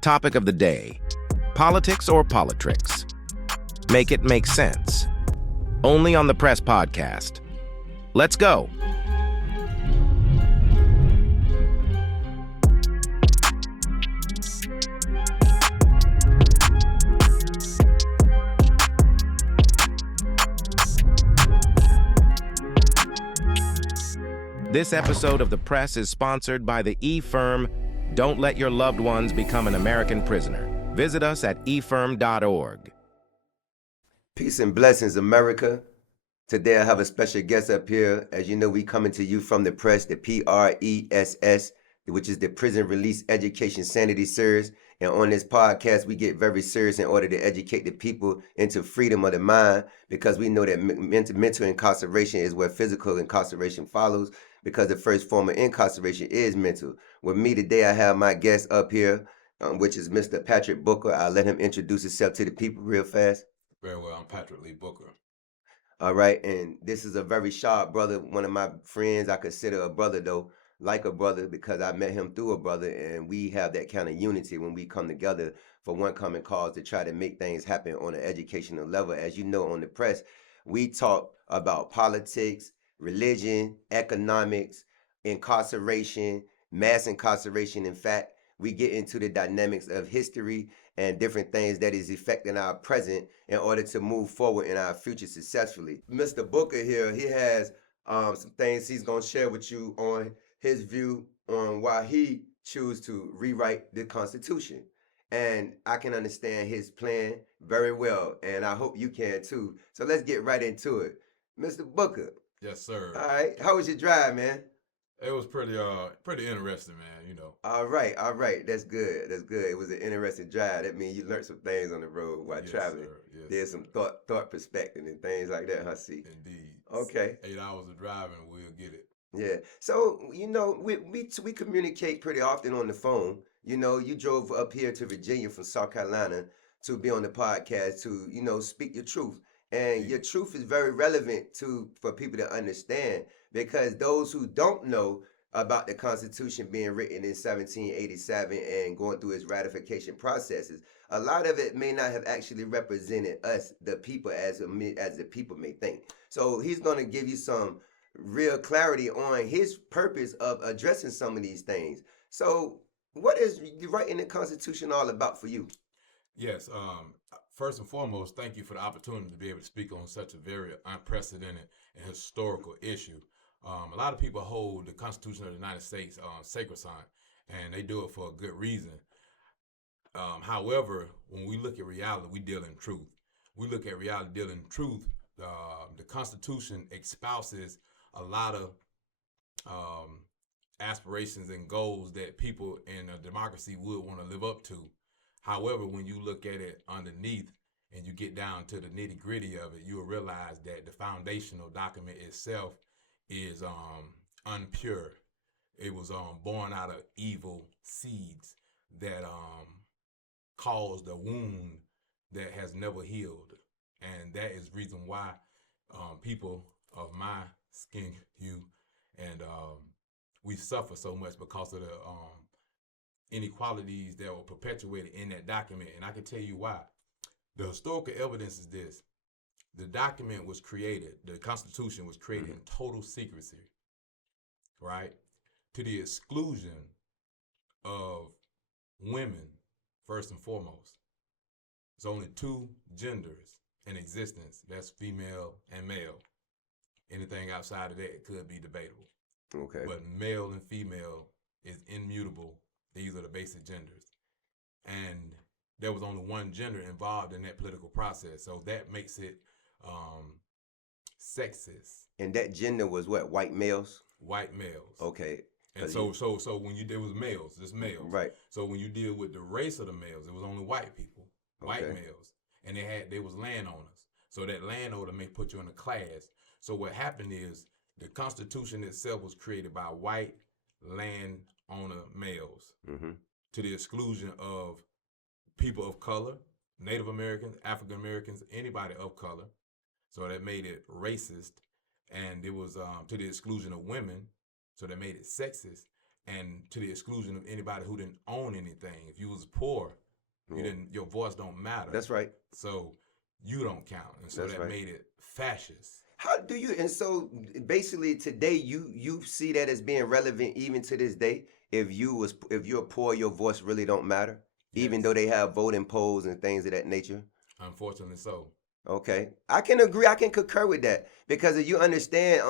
Topic of the day: politics or Poli-Tricks? Make it make sense. Only on the P.R.E.S.S Podcast. Let's go. This episode of the P.R.E.S.S is sponsored by the e-firm Don't Let Your Loved Ones Become an American Prisoner. Visit us at efirm.org. Peace and blessings, America. Today I have a special guest up here. As you know, we coming to you from the P.R.E.S.S, the P.R.E.S.S, which is the Prison Release Education Sanity Series. And on this podcast, we get very serious in order to educate the people into freedom of the mind, because we know that mental incarceration is where physical incarceration follows, because the first form of incarceration is mental. With me today, I have my guest up here, which is Mr. Patrick Booker. I'll let him introduce himself to the people real fast. Very well, I'm Patrick Lee Booker. All right, and this is a very sharp brother, one of my friends. I consider a brother, though, like a brother, because I met him through a brother, and we have that kind of unity when we come together for one common cause to try to make things happen on an educational level. As you know, on the P.R.E.S.S, we talk about politics, religion, economics, incarceration, mass incarceration. In fact, we get into the dynamics of history and different things that is affecting our present in order to move forward in our future successfully. Mr. Booker here, he has some things he's going to share with you on his view on why he chose to rewrite the Constitution. And I can understand his plan very well, and I hope you can too. So let's get right into it. Mr. Booker. Yes, sir. All right. How was your drive, man? It was pretty interesting, man, you know. All right. That's good. It was an interesting drive. That means you learned some things on the road while traveling. Sir. Yes, There's some thought perspective and things like that, huh, see? Indeed. Okay. 8 hours of driving, we'll get it. Yeah. So, you know, we communicate pretty often on the phone. You know, you drove up here to Virginia from South Carolina to be on the podcast to, you know, speak your truth. And your truth is very relevant for people to understand, because those who don't know about the Constitution being written in 1787 and going through its ratification processes, a lot of it may not have actually represented us, the people, as the people may think. So he's going to give you some real clarity on his purpose of addressing some of these things. So what is writing the Constitution all about for you? Yes. First and foremost, thank you for the opportunity to be able to speak on such a very unprecedented and historical issue. A lot of people hold the Constitution of the United States sacrosanct, and they do it for a good reason. However, when we look at reality, we deal in truth. We look at reality, deal in truth. The Constitution espouses a lot of aspirations and goals that people in a democracy would want to live up to. However, when you look at it underneath and you get down to the nitty gritty of it, you will realize that the foundational document itself is unpure. It was born out of evil seeds that caused a wound that has never healed. And that is reason why people of my skin hue and we suffer so much because of the inequalities that were perpetuated in that document. And I can tell you why. The historical evidence is this. The document was created, the Constitution was created in total secrecy, right? To the exclusion of women, first and foremost. There's only two genders in existence. That's female and male. Anything outside of that could be debatable. Okay. But male and female is immutable. These are the basic genders. And there was only one gender involved in that political process. So that makes it sexist. And that gender was what? White males? White males. Okay. And so when there was males, just males. Right. So when you deal with the race of the males, it was only white people, white males. And they was landowners. So that landowner may put you in a class. So what happened is the Constitution itself was created by white landowner males to the exclusion of people of color, Native Americans, African Americans, anybody of color. So that made it racist, and it was to the exclusion of women. So that made it sexist. and to the exclusion of anybody who didn't own anything. If you was poor, your voice don't matter. That's right. So you don't count, and so That's that right. made it fascist. How do you? And so basically, today you see that as being relevant even to this day. If you're poor, your voice really don't matter, even Yes. though they have voting polls and things of that nature. Unfortunately, so. Okay, I can agree. I can concur with that because if you understand,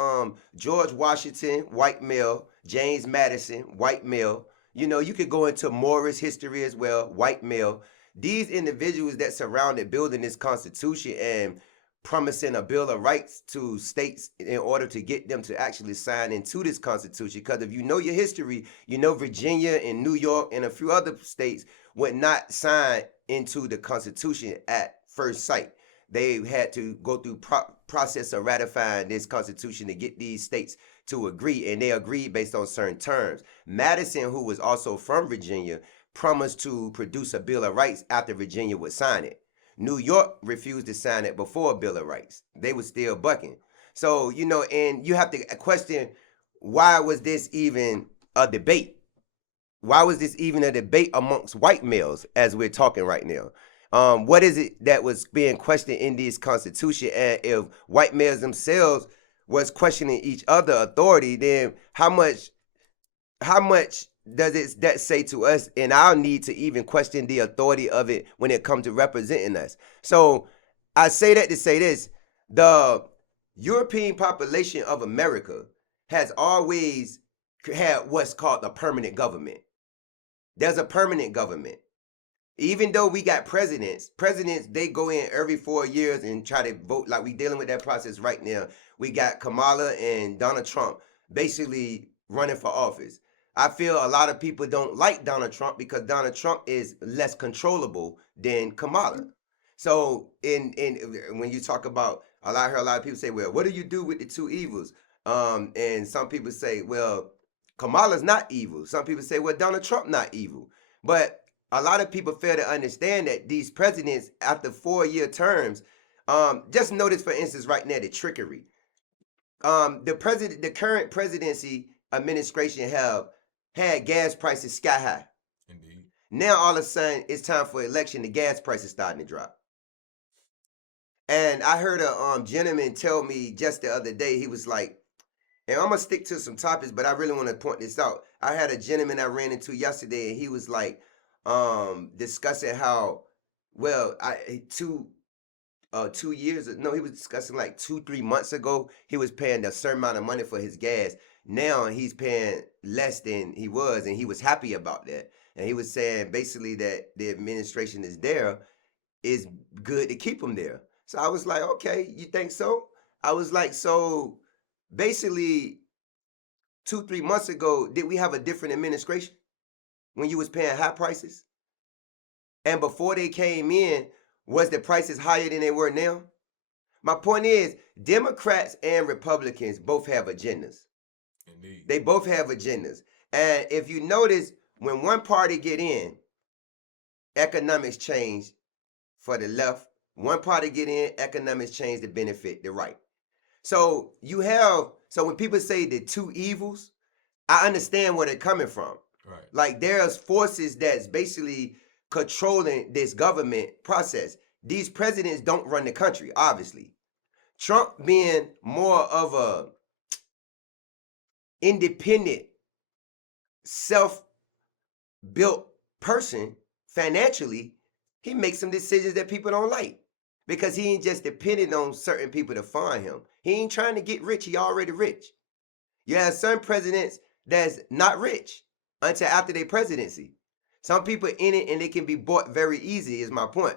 George Washington, white male, James Madison, white male. You know, you could go into Morris history as well, white male. These individuals that surrounded building this Constitution and promising a Bill of Rights to states in order to get them to actually sign into this Constitution. Because if you know your history, you know Virginia and New York and a few other states would not sign into the Constitution at first sight. They had to go through process of ratifying this Constitution to get these states to agree, and they agreed based on certain terms. Madison, who was also from Virginia, promised to produce a Bill of Rights after Virginia would sign it. New York refused to sign it before a Bill of Rights. They were still bucking. So, you know, and you have to question, why was this even a debate? Why was this even a debate amongst white males as we're talking right now? What is it that was being questioned in this Constitution? And if white males themselves was questioning each other authority, then how much does that say to us in our need to even question the authority of it when it comes to representing us? So I say that to say this: the European population of America has always had what's called a permanent government. There's a permanent government. Even though we got presidents, they go in every 4 years and try to vote. Like we dealing with that process right now. We got Kamala and Donald Trump basically running for office. I feel a lot of people don't like Donald Trump because Donald Trump is less controllable than Kamala. So when you talk about, I heard a lot of people say, well, what do you do with the two evils? And some people say, well, Kamala's not evil. Some people say, well, Donald Trump not evil. But a lot of people fail to understand that these presidents, after 4-year terms, just notice, for instance, right now, the trickery. The current presidency administration have had gas prices sky high. Indeed. Now, all of a sudden, it's time for election. The gas prices starting to drop. And I heard a gentleman tell me just the other day, he was like, and I'm going to stick to some topics, but I really want to point this out. I had a gentleman I ran into yesterday, and he was like, discussing how, well, 2 years, no, he was discussing like 2-3 months ago, he was paying a certain amount of money for his gas. Now he's paying less than he was, and he was happy about that. And he was saying basically that the administration is good to keep him there. So I was like, okay, you think so? I was like, so basically 2-3 months ago, did we have a different administration when you was paying high prices? And before they came in, was the prices higher than they were now? My point is, Democrats and Republicans both have agendas. Indeed. They both have agendas. And if you notice, when one party get in, economics change for the left. One party get in, economics change to benefit the right. So when people say the two evils, I understand where they're coming from. Right. Like there's forces that's basically controlling this government process. These presidents don't run the country, obviously. Trump being more of a independent, self-built person financially, he makes some decisions that people don't like because he ain't just dependent on certain people to fund him. He ain't trying to get rich. He already rich. You have certain presidents that's not rich until after their presidency. Some people in it and they can be bought very easy is my point.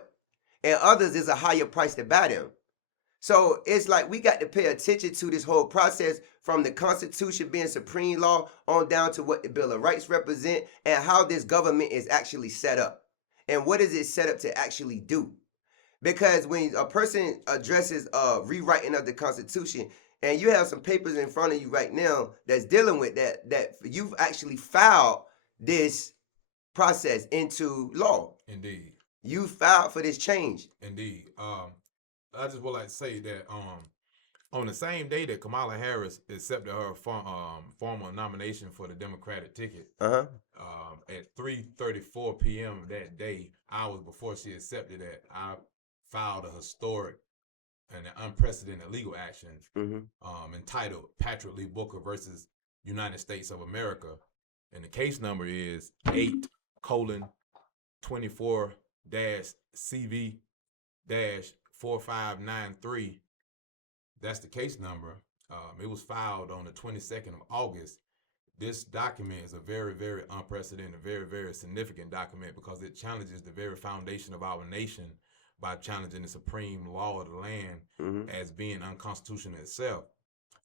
And others is a higher price to buy them. So it's like we got to pay attention to this whole process from the Constitution being supreme law on down to what the Bill of Rights represent and how this government is actually set up. And what is it set up to actually do? Because when a person addresses rewriting of the Constitution, and you have some papers in front of you right now that's dealing with that you've actually filed this process into law. Indeed. You filed for this change. Indeed. I just would like to say that On the same day that Kamala Harris accepted her formal nomination for the Democratic ticket, at 3:34 p.m. that day, hours before she accepted that, I filed a historic and an unprecedented legal action entitled Patrick Lee Booker versus United States of America. And the case number is 8:24-CV-4593. That's the case number. It was filed on the 22nd of August. This document is a very, very unprecedented, very, very significant document because it challenges the very foundation of our nation by challenging the supreme law of the land as being unconstitutional itself.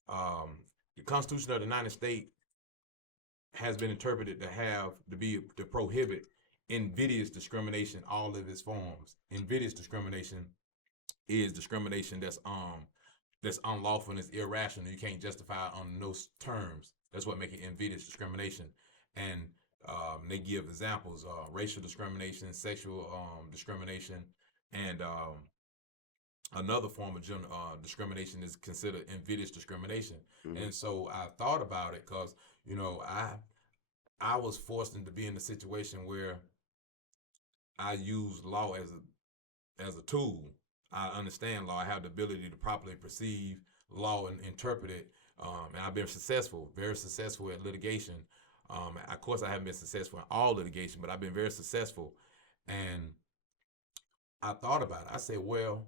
The Constitution of the United States has been interpreted to prohibit invidious discrimination, all of its forms. Invidious discrimination is discrimination that's unlawful and it's irrational. You can't justify it on those terms. That's what makes it invidious discrimination. And they give examples: racial discrimination, sexual discrimination, and another form of discrimination is considered invidious discrimination. And so I thought about it because, I was forced into being in a situation where I use law as a tool. I understand law. I have the ability to properly perceive law and interpret it. And I've been very successful at litigation. Of course, I haven't been successful in all litigation, but I've been very successful. And I thought about it. I said, well,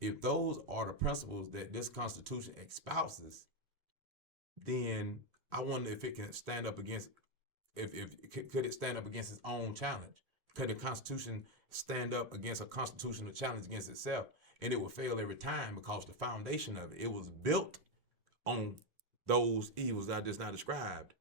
if those are the principles that this Constitution espouses, then I wonder if it can stand up against, could it stand up against its own challenge? Could the Constitution stand up against a constitutional challenge against itself? And it will fail every time because the foundation of it was built on those evils I just now described.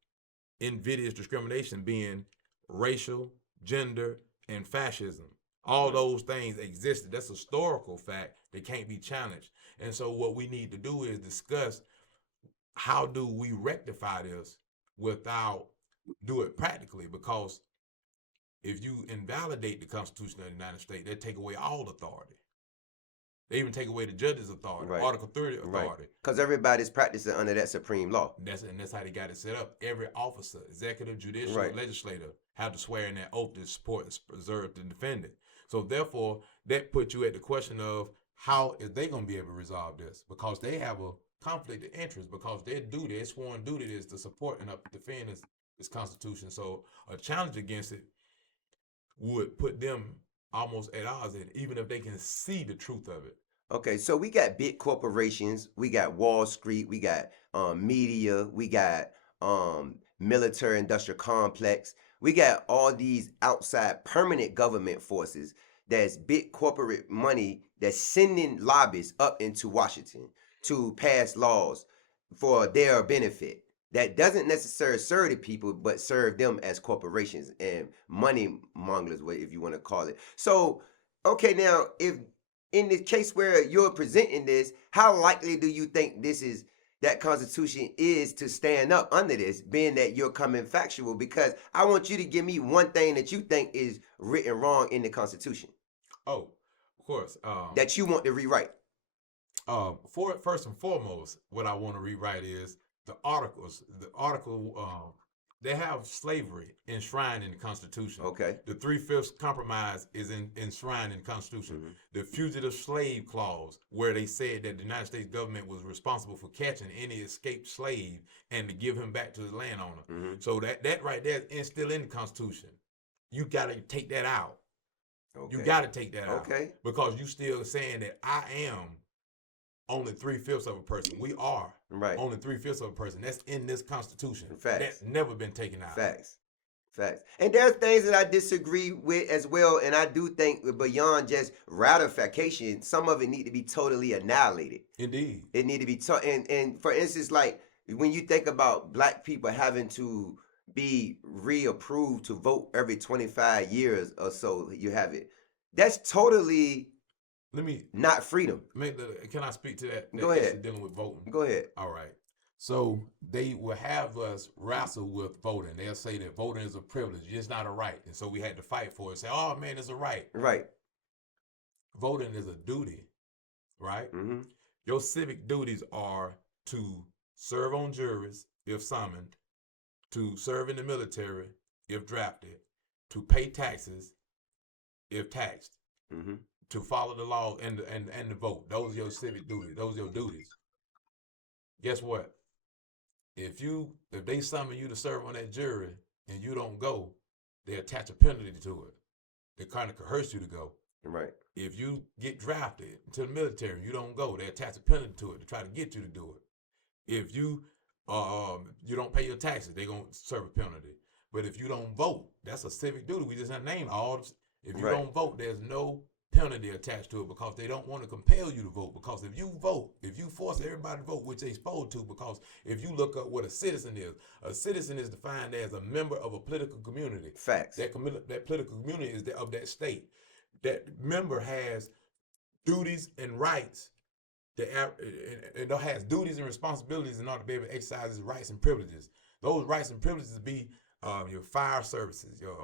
Invidious discrimination being racial, gender, and fascism. All those things existed. That's a historical fact that can't be challenged. And so what we need to do is discuss how do we rectify this without do it practically, because if you invalidate the Constitution of the United States, they take away all authority. They even take away the judge's authority, Article 30 authority. Because everybody's practicing under that supreme law. That's how they got it set up. Every officer, executive, judicial, legislator, have to swear in that oath to support, preserve, and defend it. So therefore, that puts you at the question of how is they going to be able to resolve this? Because they have a conflict of interest, because their sworn duty is to support and defend this Constitution. So a challenge against it would put them almost at odds, even if they can see the truth of it. Okay, so we got big corporations, we got Wall Street, we got media, we got military industrial complex, we got all these outside permanent government forces that's big corporate money that's sending lobbyists up into Washington to pass laws for their benefit. That doesn't necessarily serve the people, but serve them as corporations and money mongers, if you want to call it. So, okay, now, if in the case where you're presenting this, how likely do you think that Constitution is to stand up under this, being that you're coming factual? Because I want you to give me one thing that you think is written wrong in the Constitution. Oh, of course. That you want to rewrite. First and foremost, what I want to rewrite is the articles. The article, they have slavery enshrined in the Constitution. Okay. The 3/5 compromise is enshrined in the Constitution. The fugitive slave clause, where they said that the United States government was responsible for catching any escaped slave and to give him back to the landowner. So that right there is still in the Constitution. You got to take that out. Okay. You got to take that out. Okay. Because you still saying that I am only 3/5 of a person. We are only 3/5 of a person. That's in this Constitution. Facts. That's never been taken out. Facts. And there's things that I disagree with as well, and I do think beyond just ratification, some of it need to be totally annihilated. Indeed. It need to be and for instance, like when you think about black people having to be reapproved to vote every 25 years or so, you have it. That's totally not freedom. Can I speak to that? Go ahead. Dealing with voting. Go ahead. All right. So they will have us wrestle with voting. They'll say that voting is a privilege. It's not a right. And so we had to fight for it. Say, oh man, it's a right. Right. Voting is a duty, right? Your civic duties are to serve on juries if summoned, to serve in the military if drafted, to pay taxes if taxed, Mm-hmm. to follow the law and the vote. Those are your civic duties. Those are your duties. Guess what? If they summon you to serve on that jury and you don't go, they attach a penalty to it. They kind of coerce you to go. Right. If you get drafted into the military and you don't go, they attach a penalty to it to try to get you to do it. If you don't pay your taxes, they're gonna serve a penalty. But if you don't vote, that's a civic duty. We just named all. If you don't vote, there's no penalty attached to it because they don't want to compel you to vote. Because if you vote, if you force everybody to vote, which they're supposed to, because if you look up what a citizen is defined as a member of a political community. Facts. That political community is of that state. That member has duties and rights. It has duties and responsibilities in order to be able to exercise its rights and privileges. Those rights and privileges be your fire services, your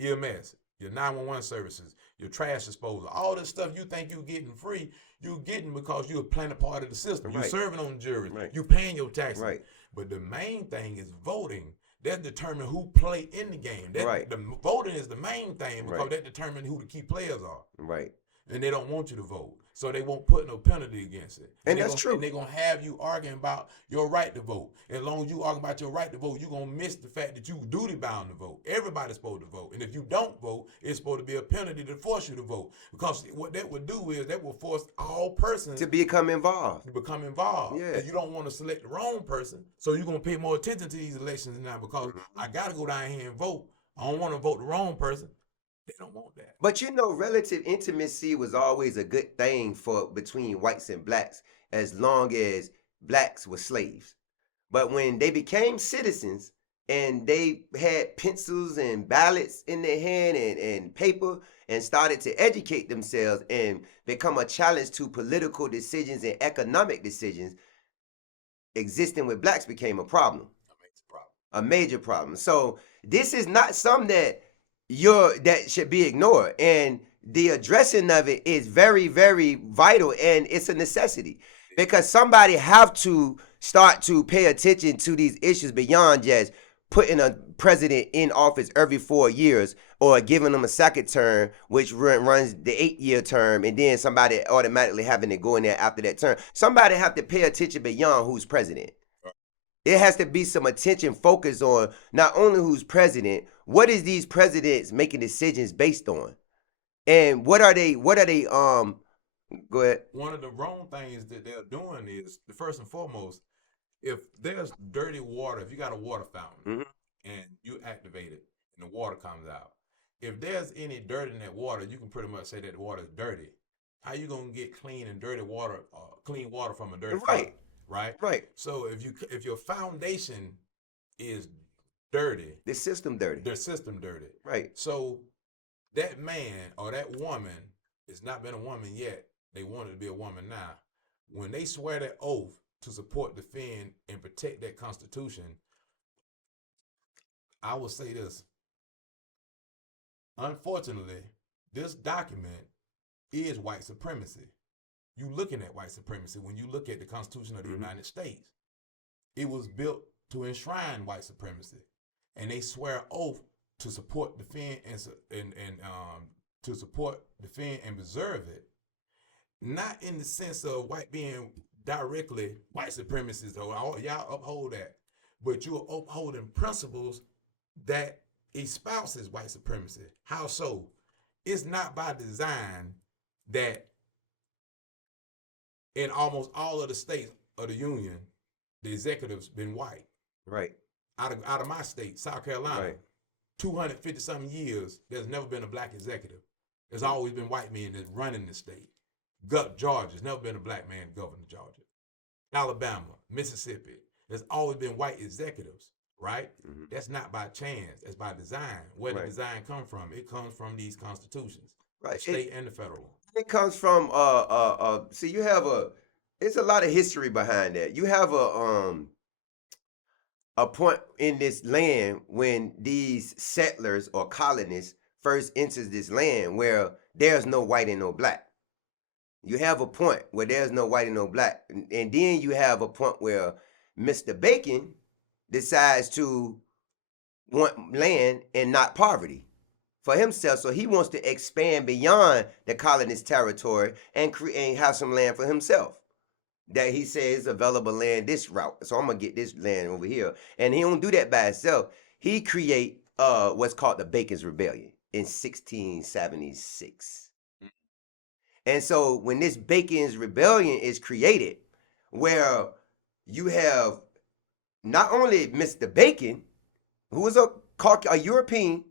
EMS, your 911 services, your trash disposal, all this stuff you think you're getting free, you're getting because you're playing a part of the system. You're serving on juries. You're paying your taxes. But the main thing is voting. That determines who play in the game. The voting is the main thing because that determines who the key players are. Right. And they don't want you to vote. So they won't put no penalty against it. And that's true. And they're going to have you arguing about your right to vote. As long as you argue about your right to vote, you're going to miss the fact that you duty bound to vote. Everybody's supposed to vote. And if you don't vote, it's supposed to be a penalty to force you to vote. Because what that would do is that will force all persons to become involved. Yeah. And you don't want to select the wrong person. So you're going to pay more attention to these elections now because I got to go down here and vote. I don't want to vote the wrong person. They don't want that. But relative intimacy was always a good thing between whites and blacks as long as blacks were slaves. But when they became citizens and they had pencils and ballots in their hand and paper and started to educate themselves and become a challenge to political decisions and economic decisions, existing with blacks became a problem. A major problem. So this is not something that should be ignored, and the addressing of it is very, very vital, and it's a necessity because somebody have to start to pay attention to these issues beyond just putting a president in office every 4 years or giving them a second term, which runs the 8-year term, and then somebody automatically having to go in there after that term. Somebody have to pay attention beyond who's president. There has to be some attention focused on not only who's president, what is these presidents making decisions based on? And what are they, go ahead. One of the wrong things that they're doing is, first and foremost, if there's dirty water, if you got a water fountain and you activate it and the water comes out, if there's any dirt in that water, you can pretty much say that the water is dirty. How you going to get clean and dirty water, clean water from a dirty fountain? Right. So if your foundation is dirty, the system dirty. Right. So that man or that woman, it's not been a woman yet. They want it to be a woman now. When they swear that oath to support, defend, and protect that Constitution, I will say this. Unfortunately, this document is white supremacy. You looking at white supremacy when you look at the Constitution of the United States. It was built to enshrine white supremacy, and they swear oath to support, defend, and preserve it. Not in the sense of white being directly white supremacists, though. Y'all uphold that, but you're upholding principles that espouses white supremacy. How so? It's not by design that in almost all of the states of the union, the executive's been white. Right. Out of my state, South Carolina, 250-something years, there's never been a black executive. There's always been white men that's running the state. Georgia, there's never been a black man governing Georgia. Alabama, Mississippi, there's always been white executives, right? That's not by chance. That's by design. Where the design come from? It comes from these constitutions, the state and the federal one. It comes from see, you have it's a lot of history behind that. You have a point in this land when these settlers or colonists first enters this land where there's no white and no black. You have a point where there's no white and no black. And then you have a point where Mr. Bacon decides to want land and not poverty for himself. So he wants to expand beyond the colonist territory and create have some land for himself. That he says available land this route. So I'm gonna get this land over here. And he don't do that by himself. He create what's called the Bacon's Rebellion in 1676. And so when this Bacon's Rebellion is created, where you have not only Mr. Bacon, who is a European,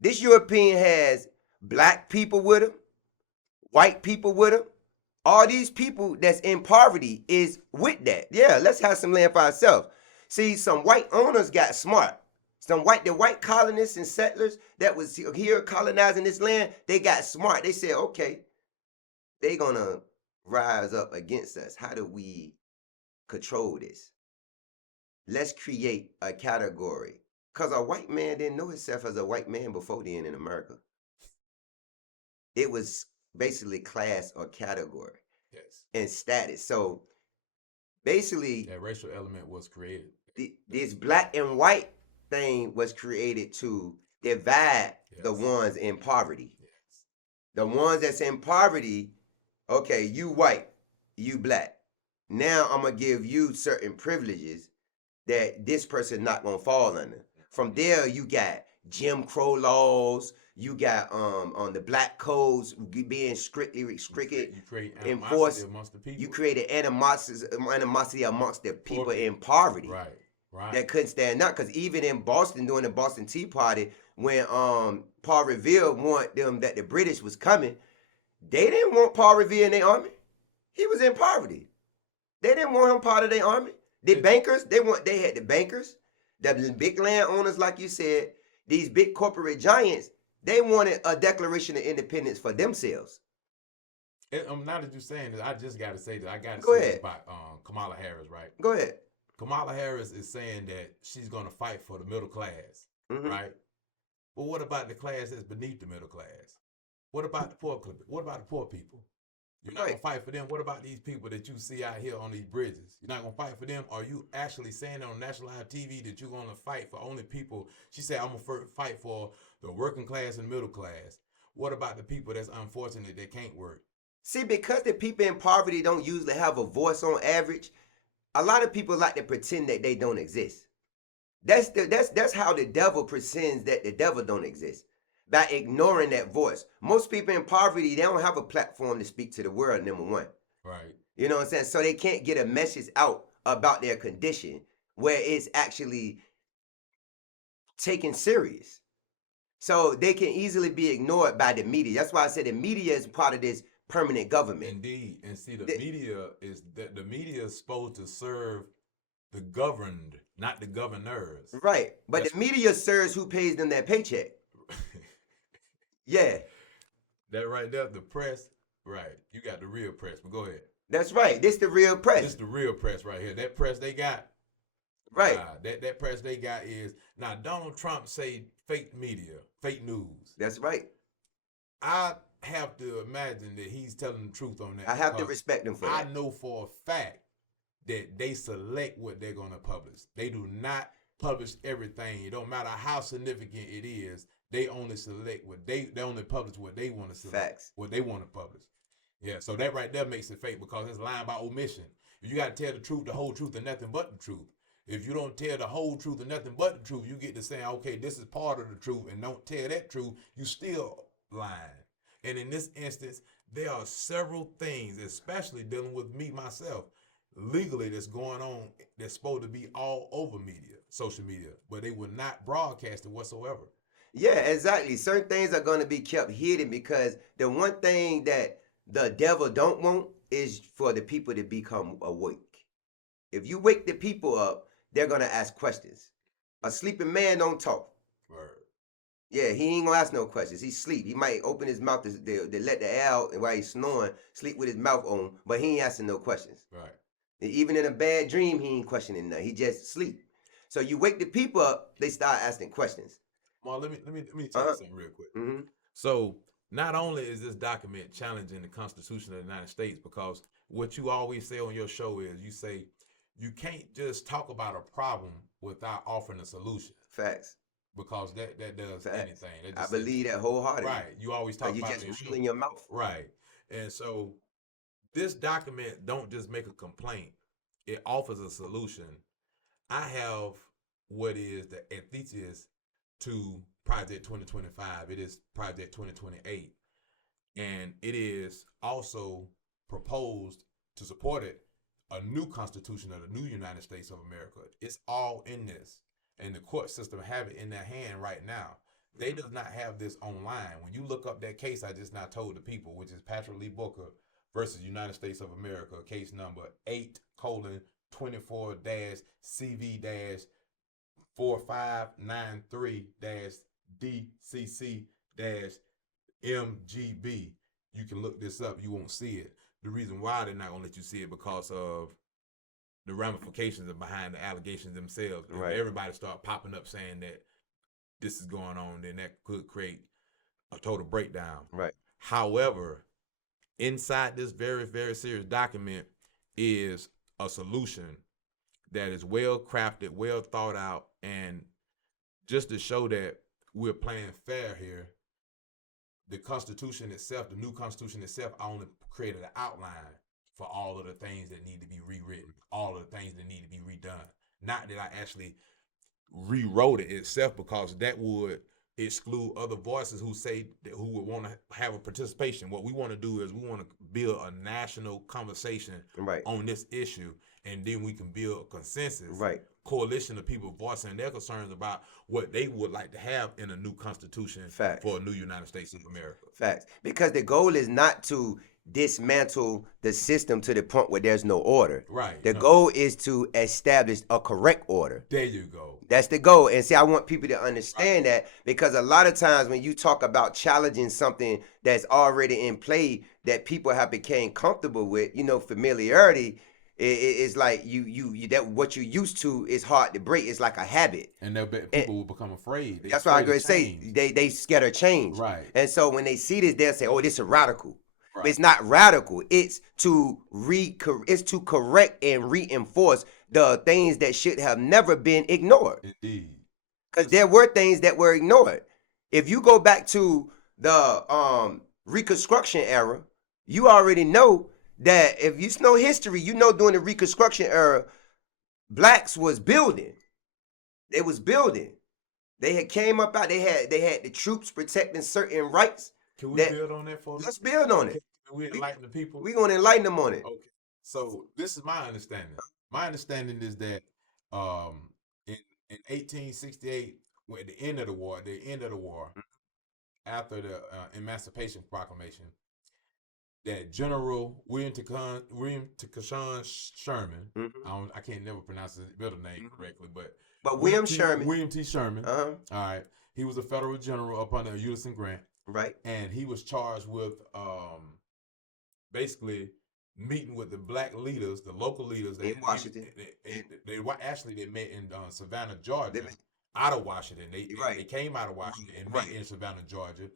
this European has black people with him, white people with him. All these people that's in poverty is with that. Yeah, let's have some land for ourselves. See, some white owners got smart. The white colonists and settlers that was here colonizing this land, they got smart. They said, okay, they gonna rise up against us. How do we control this? Let's create a category. Because a white man didn't know himself as a white man before then in America. It was basically class or category. Yes. And status. So basically, that racial element was created. This black and white thing was created to divide the ones in poverty. Yes. The ones that's in poverty, okay, you white, you black. Now I'm gonna give you certain privileges that this person not gonna fall under. From there, you got Jim Crow laws. You got on the black codes being strictly restricted, enforced. Amongst the people. You created animosity amongst the people in poverty. Right. That couldn't stand up. Because even in Boston, during the Boston Tea Party, when Paul Revere warned them that the British was coming, they didn't want Paul Revere in their army. He was in poverty. They didn't want him part of their army. The bankers, they had the bankers, the big landowners, like you said, these big corporate giants, they wanted a Declaration of Independence for themselves. And, now that you're saying this, I just got to say that I got to Go say ahead. this about Kamala Harris, right? Go ahead. Kamala Harris is saying that she's going to fight for the middle class, Mm-hmm. right? But what about the class that's beneath the middle class? What about the poor? What about the poor people? You're not going to fight for them. What about these people that you see out here on these bridges? You're not going to fight for them? Are you actually saying on national live TV that you're going to fight for only people? She said, I'm going to fight for the working class and middle class. What about the people that's unfortunate that can't work? See, because the people in poverty don't usually have a voice on average, a lot of people like to pretend that they don't exist. That's how the devil pretends that the devil don't exist. By ignoring that voice. Most people in poverty, they don't have a platform to speak to the world, number one. Right. You know what I'm saying? So they can't get a message out about their condition where it's actually taken serious. So they can easily be ignored by the media. That's why I said the media is part of this permanent government. Indeed. And see, the media is supposed to serve the governed, not the governors. Right. But the media serves who pays them that paycheck. Yeah. That right there, the press, right. You got the real press, but go ahead. That's right. This the real press. This the real press right here. That press they got. Right. That press they got is, now Donald Trump say fake media, fake news. That's right. I have to imagine that he's telling the truth on that. I have to respect him for that. I know for a fact that they select what they're going to publish. They do not publish everything. It don't matter how significant it is. They only select what they only publish what they want to select. Facts. What they want to publish. Yeah, so that right there makes it fake because it's lying by omission. If you got to tell the truth, the whole truth, and nothing but the truth. If you don't tell the whole truth and nothing but the truth, you get to saying, okay, this is part of the truth, and don't tell that truth, you still lying. And in this instance, there are several things, especially dealing with me myself, legally that's going on that's supposed to be all over media, social media, but they will not broadcast it whatsoever. Yeah, exactly. Certain things are going to be kept hidden because the one thing that the devil don't want is for the people to become awake. If you wake the people up, they're going to ask questions. A sleeping man don't talk. Right. Yeah, he ain't going to ask no questions. He sleep. He might open his mouth to let the air out, and while he's snoring, sleep with his mouth on, but he ain't asking no questions. Right. Even in a bad dream, he ain't questioning nothing. He just sleep. So you wake the people up, they start asking questions. Well, let me tell you something real quick. Mm-hmm. So not only is this document challenging the Constitution of the United States, because what you always say on your show is you say you can't just talk about a problem without offering a solution. Facts. Because that does Facts. anything. That I just believe that wholeheartedly. right. You always talk You about just it in your ruling show. your mouth. Right. And so this document don't just make a complaint. It offers a solution. I have what is the antithesis to Project 2025. It is Project 2028. And it is also proposed to support it, a new constitution of the new United States of America. It's all in this. And the court system have it in their hand right now. They does not have this online. When you look up that case I just now told the people, which is Patrick Lee Booker versus United States of America, case number 8:4593-DCC-MGB. You can look this up. You won't see it. The reason why they're not going to let you see it because of the ramifications are behind the allegations themselves. Right. If everybody start popping up saying that this is going on, then that could create a total breakdown. Right. However, inside this very, very serious document is a solution that is well crafted, well thought out, and just to show that we're playing fair here, the Constitution itself, the new Constitution itself, I only created an outline for all of the things that need to be rewritten, all of the things that need to be redone. Not that I actually rewrote it itself, because that would exclude other voices who say that, who would want to have a participation. What we want to do is we want to build a national conversation Right. on this issue, and then we can build a consensus, Right. coalition of people voicing their concerns about what they would like to have in a new constitution Facts. for a new United States of America. Facts. Because the goal is not to dismantle the system to the point where there's no order. Right. The No. goal is to establish a correct order. There you go. That's the goal. And see, I want people to understand that, because a lot of times when you talk about challenging something that's already in play that people have become comfortable with, familiarity is like you that what you used to is hard to break. It's like a habit. And people will become afraid. That's why I agree. Say they scared of change. Right. And so when they see this, they'll say, "Oh, this is radical." Right. But it's not radical. It's to correct and reinforce the things that should have never been ignored. Indeed. Because there were things that were ignored. If you go back to the Reconstruction era, you already know that if you know history, during the Reconstruction era, blacks was building. They was building. They had came up out. They had the troops protecting certain rights. Can we build on that for Let's build on it. Can we enlighten the people? We're going to enlighten them on it. Okay. So this is my understanding. My understanding is that in 1868, at the end of the war, after the Emancipation Proclamation, that General William Tecumseh Sherman, I can't never pronounce his middle name correctly, but William Sherman. William T. Sherman. Uh-huh. All right. He was a federal general up under Ulysses Grant. Right. And he was charged with basically meeting with the black leaders, the local leaders in Washington. They met in Savannah, Georgia. Out of Washington. They came out of Washington and met in Savannah, Georgia.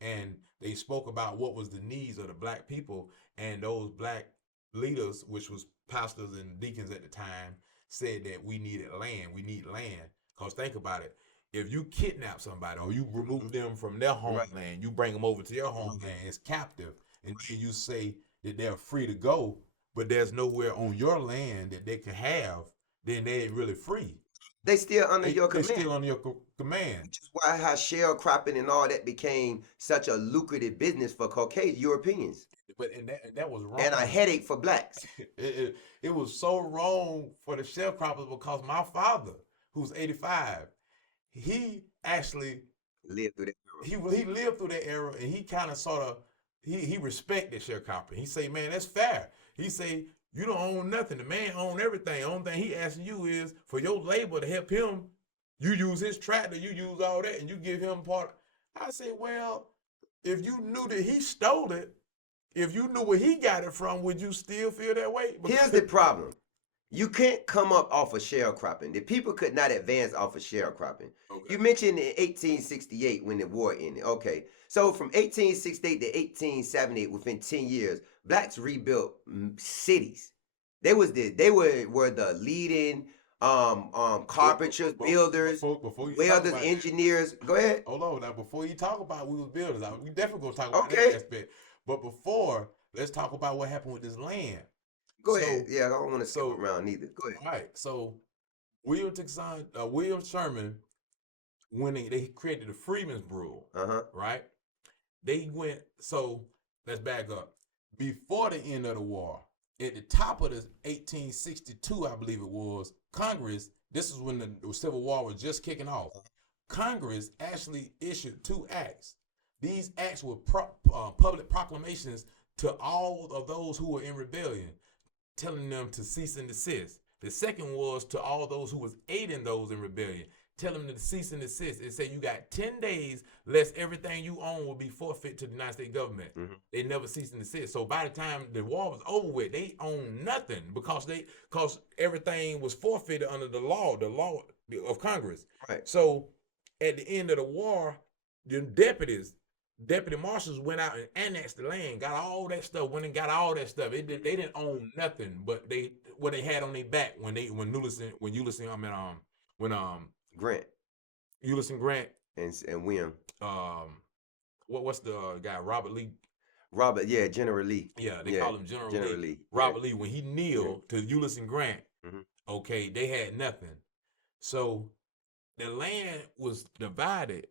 And they spoke about what was the needs of the black people. And those black leaders, which was pastors and deacons at the time, said that we needed land. We need land. Because think about it. If you kidnap somebody or you remove them from their homeland, you bring them over to your homeland as captive, and then you say that they're free to go, but there's nowhere on your land that they can have, then they ain't really free. They still under your command. They're still under your command. Which is why how sharecropping and all that became such a lucrative business for Caucasian Europeans. But that was wrong. And a headache for blacks. It was so wrong for the sharecroppers, because my father, who's 85, he actually lived through that era. He lived through that era, and he kind of sort of he respected sharecropping. He say, man, that's fair. He say, you don't own nothing. The man own everything. The only thing he asking you is for your labor to help him. You use his tractor, you use all that, and you give him part. I said, well, if you knew that he stole it, if you knew where he got it from, would you still feel that way? Here's the problem. You can't come up off of sharecropping. The people could not advance off of sharecropping. Okay. You mentioned in 1868 when the war ended. Okay. So from 1868 to 1878, within 10 years, blacks rebuilt cities. They were the leading carpenters, builders, Before you talk welders, about engineers. Go ahead. hold on now. Before you talk about we was builders, we definitely gonna talk about that Okay. aspect. But before, let's talk about what happened with this land. Go ahead. Yeah, I don't want to skip around either. Go ahead. All right. So William Sherman, when they created the Freedmen's Bureau, right? They went. So let's back up. Before the end of the war, at the top of the 1862, I believe it was, Congress. This is when the Civil War was just kicking off. Congress actually issued 2 acts. These acts were public proclamations to all of those who were in rebellion, telling them to cease and desist. The second was to all those who was aiding those in rebellion, telling them to cease and desist. It said you got 10 days, lest everything you own will be forfeit to the United States government. They never cease and desist. So by the time the war was over with, they owned nothing because everything was forfeited under the law of Congress. Right. So at the end of the war, the deputy marshals went out and annexed the land, got all that stuff, went and got all that stuff. They didn't own nothing, but what they had on their back when Grant. Ulysses Grant And William. What's the guy, Robert Lee? General Lee. Yeah, they call him General Lee. Robert Lee, when he kneeled to Ulysses Grant, okay, they had nothing. So the land was divided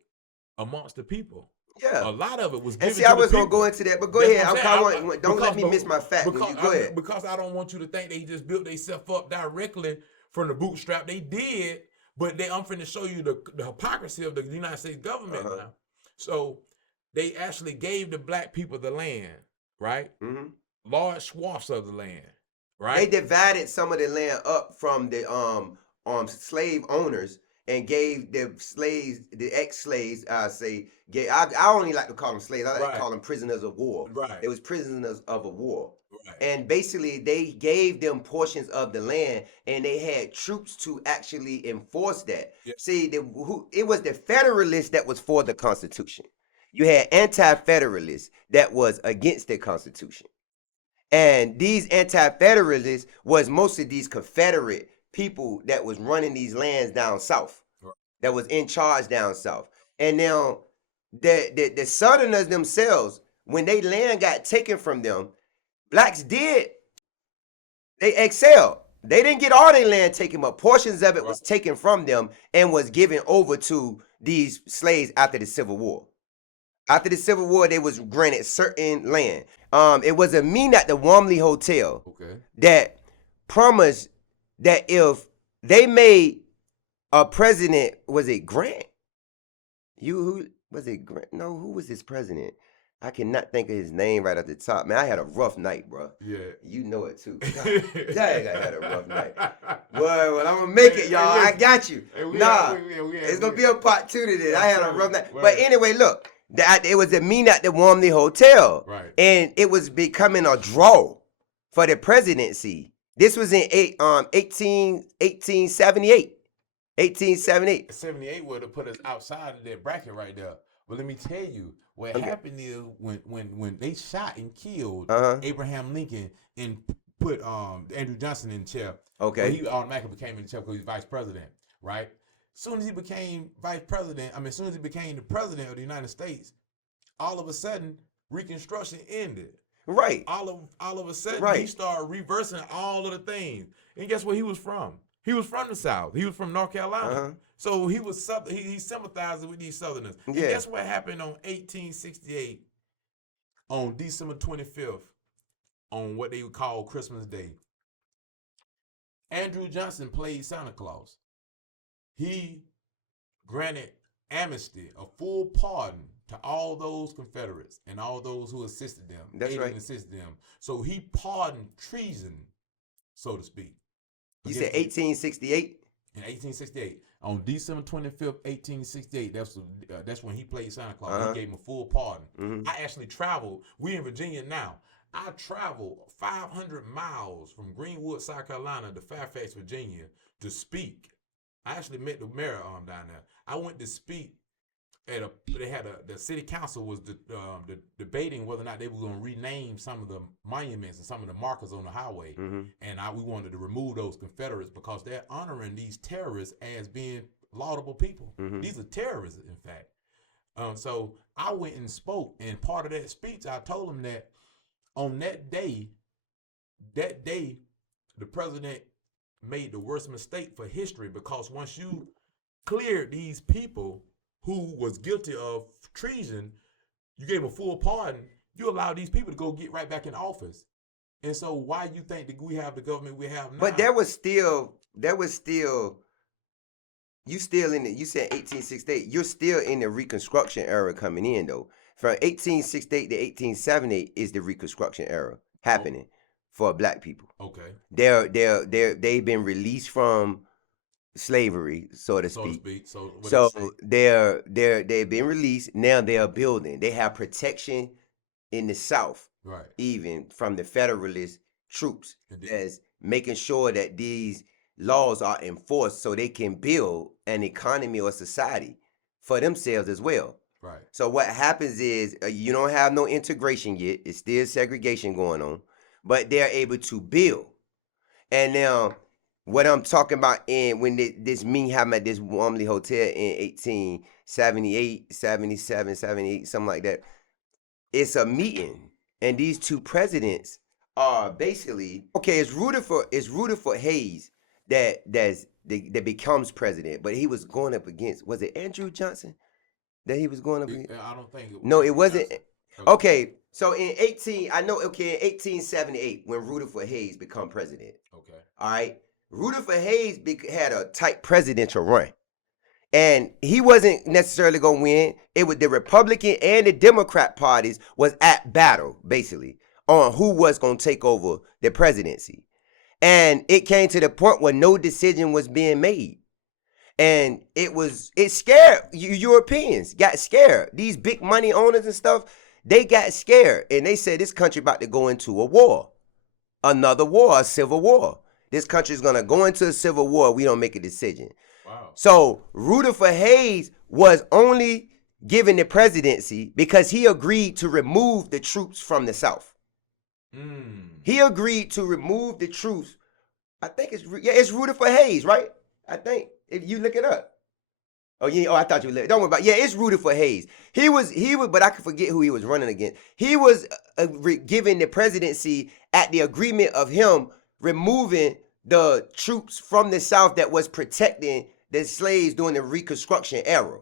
amongst the people. Yeah. A lot of it was given And see, to I was the going to people. go into that, but go That's ahead. what I'm saying. Don't let me miss my fact. Go ahead. Because I don't want you to think they just built themselves up directly from the bootstrap. They did, but I'm finna show you the hypocrisy of the United States government now. So they actually gave the black people the land, right? Large swaths of the land, right? They divided some of the land up from the slave owners and gave the slaves, the ex-slaves, I only like to call them slaves. I like to call them prisoners of war. Right. It was prisoners of a war. Right. And basically, they gave them portions of the land, and they had troops to actually enforce that. Yeah. See, it was the Federalists that was for the Constitution. You had anti-Federalists that was against the Constitution. And these anti-Federalists was most of these Confederate people that was running these lands down south, that was in charge down south. And now the Southerners themselves, when they land got taken from them, blacks they excelled. They didn't get all their land taken, but portions of it was taken from them and was given over to these slaves after the Civil War. After the Civil War, they was granted certain land. It was a meeting at the Wormley Hotel that promised that if they made a president, was it Grant? Who was it? Grant? No, who was this president? I cannot think of his name right at the top. Man, I had a rough night, bro. Yeah. You know it too. Dang, I had a rough night. Well, I'm gonna make it, y'all. I got you. It's gonna be a part 2 to this. I had a rough night. But anyway, look, it was a meeting at the Wormley Hotel. Right. And it was becoming a draw for the presidency. This was in 1878. 1878. 78 would have put us outside of that bracket right there. But let me tell you, what happened is when they shot and killed Abraham Lincoln and put Andrew Johnson in the chair, he automatically became in the chair because he was vice president, right? As soon as he became as soon as he became the president of the United States, all of a sudden, Reconstruction ended. Right. All of a sudden, he started reversing all of the things. And guess where he was from? He was from the South. He was from North Carolina. So he was he sympathized with these Southerners. And guess what happened on 1868, on December 25th, on what they would call Christmas Day? Andrew Johnson played Santa Claus. He granted amnesty, a full pardon to all those Confederates and all those who assisted them. That's right. Assisted them. So he pardoned treason, so to speak. You said 1868? In 1868. On December 25th, 1868, that's when he played Santa Claus. He gave him a full pardon. I actually traveled. We're in Virginia now. I traveled 500 miles from Greenwood, South Carolina to Fairfax, Virginia to speak. I actually met the mayor down there. I went to speak at the city council was debating whether or not they were going to rename some of the monuments and some of the markers on the highway. Mm-hmm. And we wanted to remove those Confederates because they're honoring these terrorists as being laudable people. Mm-hmm. These are terrorists, in fact. So I went and spoke, and part of that speech, I told them that on that day, the president made the worst mistake for history, because once you cleared these people who was guilty of treason, you gave them a full pardon, you allowed these people to go get right back in office. And so why you think that we have the government we have now? But you still in you said 1868, you're still in the Reconstruction era coming in though. From 1868 to 1878 is the Reconstruction era happening for black people. Okay. They've been released from slavery, so to speak. So they've been released. Now they are building. They have protection in the South, right? Even from the Federalist troops, as making sure that these laws are enforced so they can build an economy or society for themselves as well. Right. So what happens is you don't have no integration yet. It's still segregation going on, but they're able to build. And now what I'm talking about when this meeting happened at this Wormley Hotel in 1878, 77, 78, something like that. It's a meeting, and these two presidents are basically It's Rutherford Hayes that becomes president, but he was going up against, was it Andrew Johnson that he was going up against? I don't think it was. No, it wasn't. Okay, so in 1878, when Rutherford Hayes become president. Okay. All right. Rutherford Hayes had a tight presidential run. And he wasn't necessarily going to win. It was the Republican and the Democrat parties was at battle, basically, on who was going to take over the presidency. And it came to the point where no decision was being made. And it scared Europeans, got scared. These big money owners and stuff, they got scared. And they said this country about to go into a war, another war, a civil war. This country is going to go into a civil war if we don't make a decision. Wow. So Rutherford Hayes was only given the presidency because he agreed to remove the troops from the South. He agreed to remove the troops. I think it's Rutherford Hayes, right? I think if you look it up. Oh yeah. Oh, I thought you looked. Don't worry about it. Yeah, it's Rutherford Hayes. He was, but I can forget who he was running against. He was given the presidency at the agreement of him removing the troops from the South that was protecting the slaves during the Reconstruction era.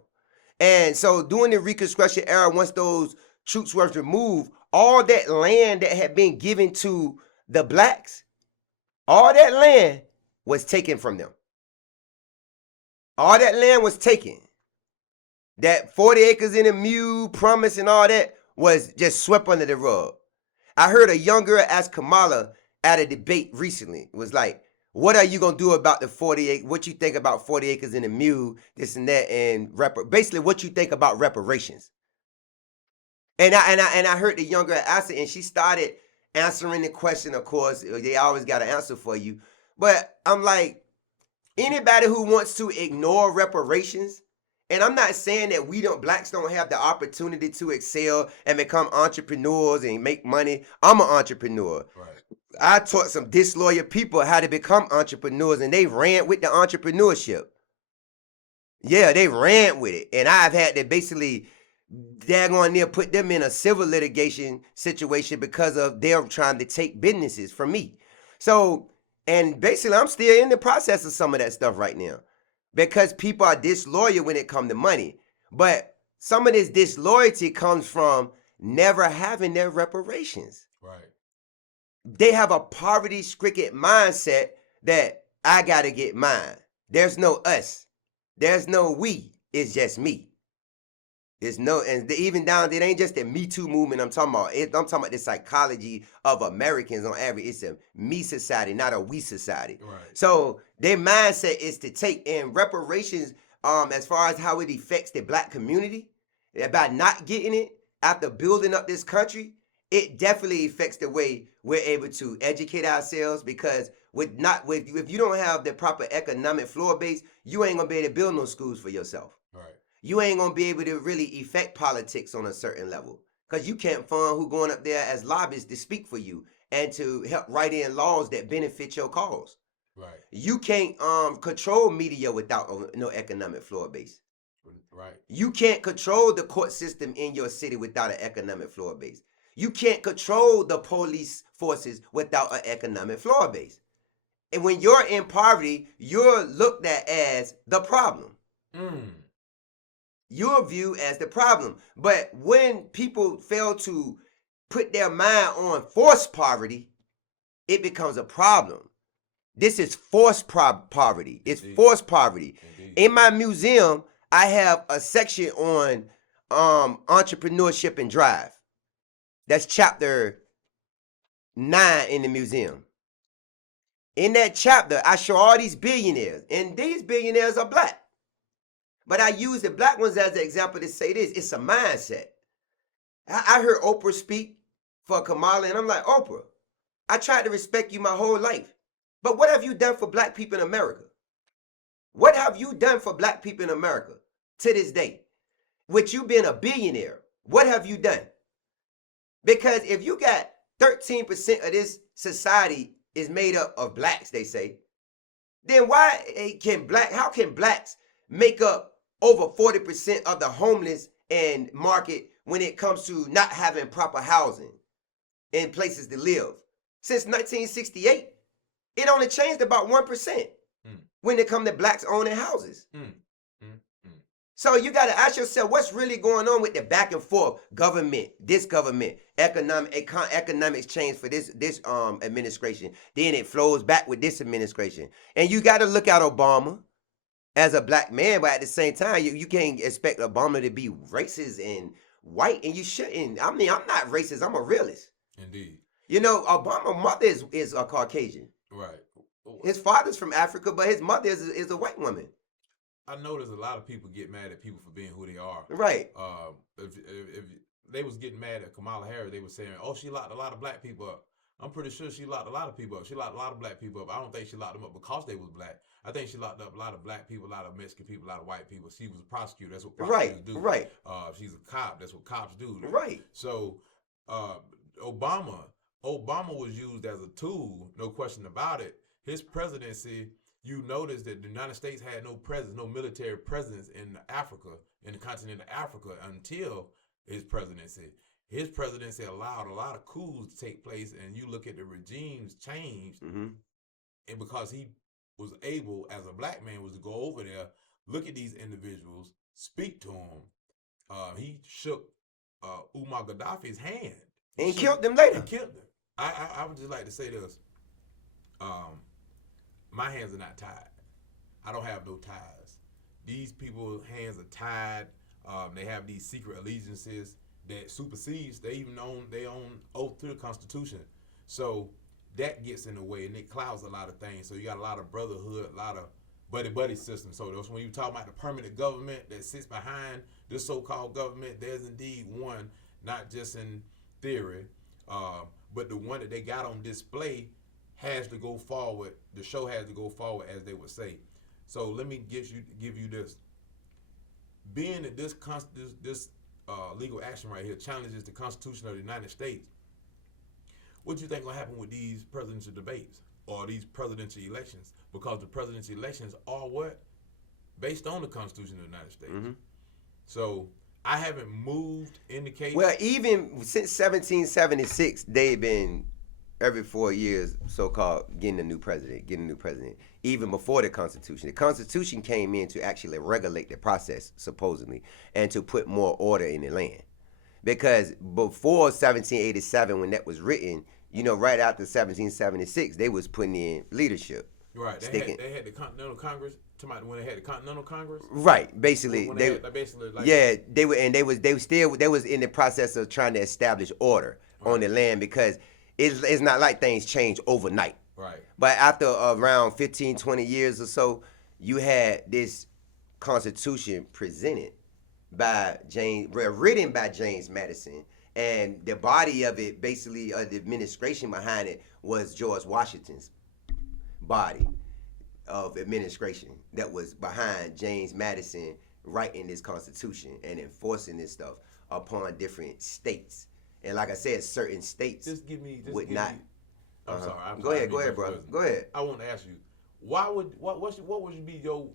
And so during the Reconstruction era, once those troops were removed, all that land that had been given to the blacks, all that land was taken from them. All that land was taken. That 40 acres in a mule, promise and all that was just swept under the rug. I heard a young girl ask Kamala at a debate recently, it was like, what are you going to do about the 40 acres? What you think about 40 acres in a mule, this and that, and basically what you think about reparations. And I heard the young girl answer, and she started answering the question. Of course, they always got an answer for you. But I'm like, anybody who wants to ignore reparations, and I'm not saying that blacks don't have the opportunity to excel and become entrepreneurs and make money. I'm an entrepreneur. Right. I taught some disloyal people how to become entrepreneurs, and they ran with the entrepreneurship. Yeah, they ran with it. And I've had to basically daggone near put them in a civil litigation situation because of they're trying to take businesses from me. So, and basically I'm still in the process of some of that stuff right now because people are disloyal when it comes to money. But some of this disloyalty comes from never having their reparations. Right. They have a poverty-stricken mindset that I got to get mine. There's no us. There's no we. It's just me. There's no, and even down, it ain't just the Me Too movement I'm talking about. I'm talking about the psychology of Americans on average. It's a me society, not a we society. Right. So their mindset is to take in reparations as far as how it affects the black community, about not getting it after building up this country. it definitely affects the way we're able to educate ourselves, because if you don't have the proper economic floor base, you ain't gonna be able to build no schools for yourself. Right. You ain't gonna be able to really affect politics on a certain level, because you can't fund who going up there as lobbyists to speak for you and to help write in laws that benefit your cause. Right. You can't control media without no economic floor base. Right. You can't control the court system in your city without an economic floor base. You can't control the police forces without an economic floor base. And when you're in poverty, you're looked at as the problem. You're viewed as the problem. But when people fail to put their mind on forced poverty, it becomes a problem. This is forced poverty. It's forced poverty. In my museum, I have a section on entrepreneurship and drive. That's chapter 9 in the museum. In that chapter, I show all these billionaires, and these billionaires are black. But I use the black ones as an example to say this. It's a mindset. I heard Oprah speak for Kamala, and I'm like, Oprah, I tried to respect you my whole life. But what have you done for black people in America? What have you done for black people in America to this day? With you being a billionaire, what have you done? Because if you got 13% of this society is made up of blacks, they say, then how can blacks make up over 40% of the homeless and market when it comes to not having proper housing and places to live? Since 1968, it only changed about 1% when it comes to blacks owning houses. So you got to ask yourself, what's really going on with the back and forth? Government, economics change for this administration. Then it flows back with this administration. And you got to look at Obama as a black man, but at the same time, you can't expect Obama to be racist and white, and you shouldn't. I mean, I'm not racist. I'm a realist. Indeed. You know, Obama's mother is a Caucasian. Right. His father's from Africa, but his mother is a white woman. I notice a lot of people get mad at people for being who they are. Right. If they was getting mad at Kamala Harris, they were saying, "Oh, she locked a lot of black people up." I'm pretty sure she locked a lot of people up. She locked a lot of black people up. I don't think she locked them up because they was black. I think she locked up a lot of black people, a lot of Mexican people, a lot of white people. She was a prosecutor. That's what prosecutors do. Right. She's a cop. That's what cops do. Right. So Obama was used as a tool, no question about it. His presidency, you notice that the United States had no presence, no military presence in Africa, in the continent of Africa, until his presidency. His presidency allowed a lot of coups to take place, and you look at the regimes changed, and because he was able, as a black man, was to go over there, look at these individuals, speak to them. He shook Umar Gaddafi's hand. And killed them later. And killed them. I would just like to say this. My hands are not tied. I don't have no ties. These people's hands are tied. They have these secret allegiances that supersedes. They even own oath to the Constitution. So that gets in the way, and it clouds a lot of things. So you got a lot of brotherhood, a lot of buddy system. So that's when you talk about the permanent government that sits behind this so-called government, there's indeed one, not just in theory, but the one that they got on display has to go forward. The show has to go forward, as they would say. So let me give you this. Being that this legal action right here challenges the Constitution of the United States, what do you think will happen with these presidential debates or these presidential elections? Because the presidential elections are what? Based on the Constitution of the United States. So I haven't moved in the case. Well, even since 1776, they've been every 4 years, so-called, getting a new president. Even before the Constitution. The Constitution came in to actually regulate the process, supposedly, and to put more order in the land. Because before 1787, when that was written, you know, right after 1776, they was putting in leadership. Right. They had the Continental Congress. When they had the Continental Congress. Right. Basically, they was in the process of trying to establish order on the land, because it's not like things change overnight. Right. But after around 15, 20 years or so, you had this Constitution presented by written by James Madison, And the body of it, basically, the administration behind it was George Washington's body of administration that was behind James Madison writing this Constitution and enforcing this stuff upon different states. And like I said, certain states would not. I'm sorry. Go ahead, brother. Go ahead. I want to ask you, what would be your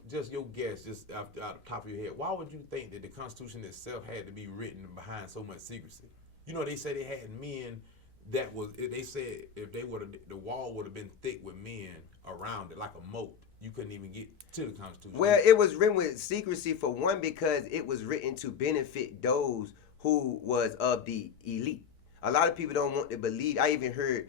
guess, just out the top of your head? Why would you think that the Constitution itself had to be written behind so much secrecy? You know, they say they had men that was. They said if they would, the wall would have been thick with men around it, like a moat. You couldn't even get to the Constitution. Well, it was written with secrecy for one because it was written to benefit those who was of the elite. A lot of people don't want to believe. I even heard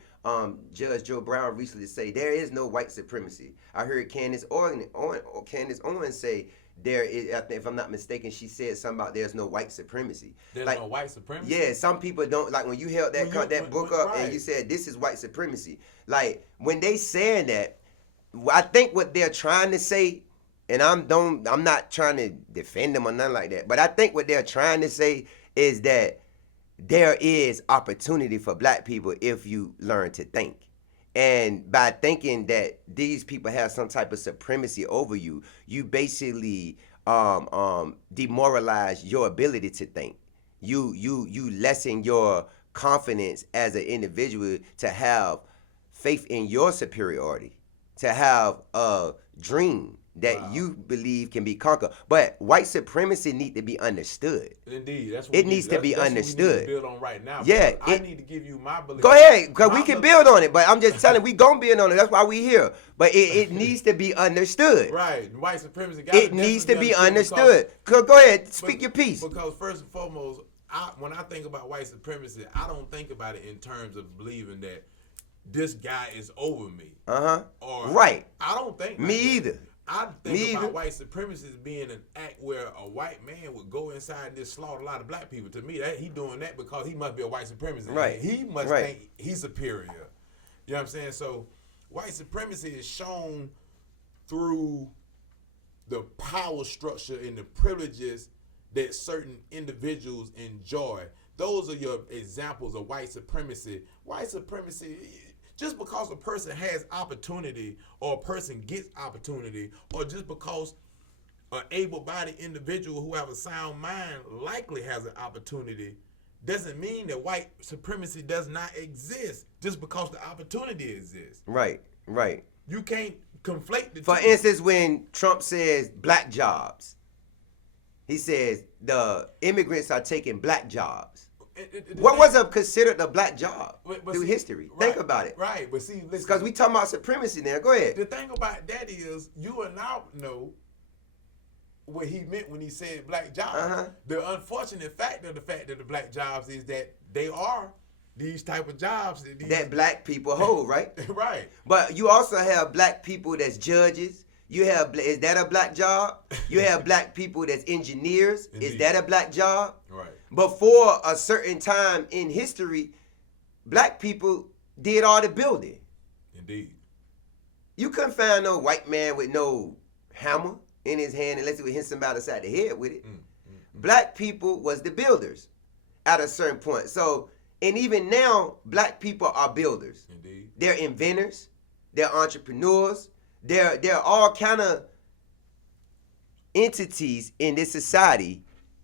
Judge Joe Brown recently say there is no white supremacy. I heard Candace Owens say there is. If I'm not mistaken, she said something about there's no white supremacy. There's no white supremacy. Yeah, some people don't like when you held that book up right. and you said this is white supremacy. Like when they saying that, I think what they're trying to say, and I'm not trying to defend them or nothing like that, but I think what they're trying to say is that there is opportunity for black people if you learn to think. And by thinking that these people have some type of supremacy over you, you basically demoralize your ability to think. You lessen your confidence as an individual to have faith in your superiority, to have a dream that you believe can be conquered. But white supremacy need to be understood. Indeed. That's what it needs to be understood. What we need to build on right now. Yeah. I need to give you my belief. Go ahead, because we can build on it. But I'm just telling you, we going to build on it. That's why we here. But it needs to be understood. Right. White supremacy. It needs to be understood. Go ahead, speak your piece. Because first and foremost, when I think about white supremacy, I don't think about it in terms of believing that this guy is over me. Or right. I don't think me either. I think about white supremacy as being an act where a white man would go inside and just slaughter a lot of black people. To me, he doing that because he must be a white supremacist. Right. He must think he's superior. You know what I'm saying? So white supremacy is shown through the power structure and the privileges that certain individuals enjoy. Those are your examples of white supremacy. White supremacy, just because a person has opportunity or a person gets opportunity, or just because an able-bodied individual who have a sound mind likely has an opportunity, doesn't mean that white supremacy does not exist just because the opportunity exists. Right. You can't conflate the two. For instance, when Trump says black jobs, he says the immigrants are taking black jobs. What was considered a black job through history? Think about it. Right, but see, listen. Because we talking about supremacy now. Go ahead. The thing about that is, you and I know what he meant when he said black jobs. The unfortunate fact of the black jobs is that they are these type of jobs that black people hold, right? Right. But you also have black people that's judges. You have, is that a black job? You have black people that's engineers. Indeed. Is that a black job? Right. But for a certain time in history, black people did all the building. Indeed. You couldn't find no white man with no hammer in his hand unless he would hit somebody upside the head with it. Black people was the builders at a certain point. So, and even now, black people are builders. Indeed. They're inventors. They're entrepreneurs. They're all kind of entities in this society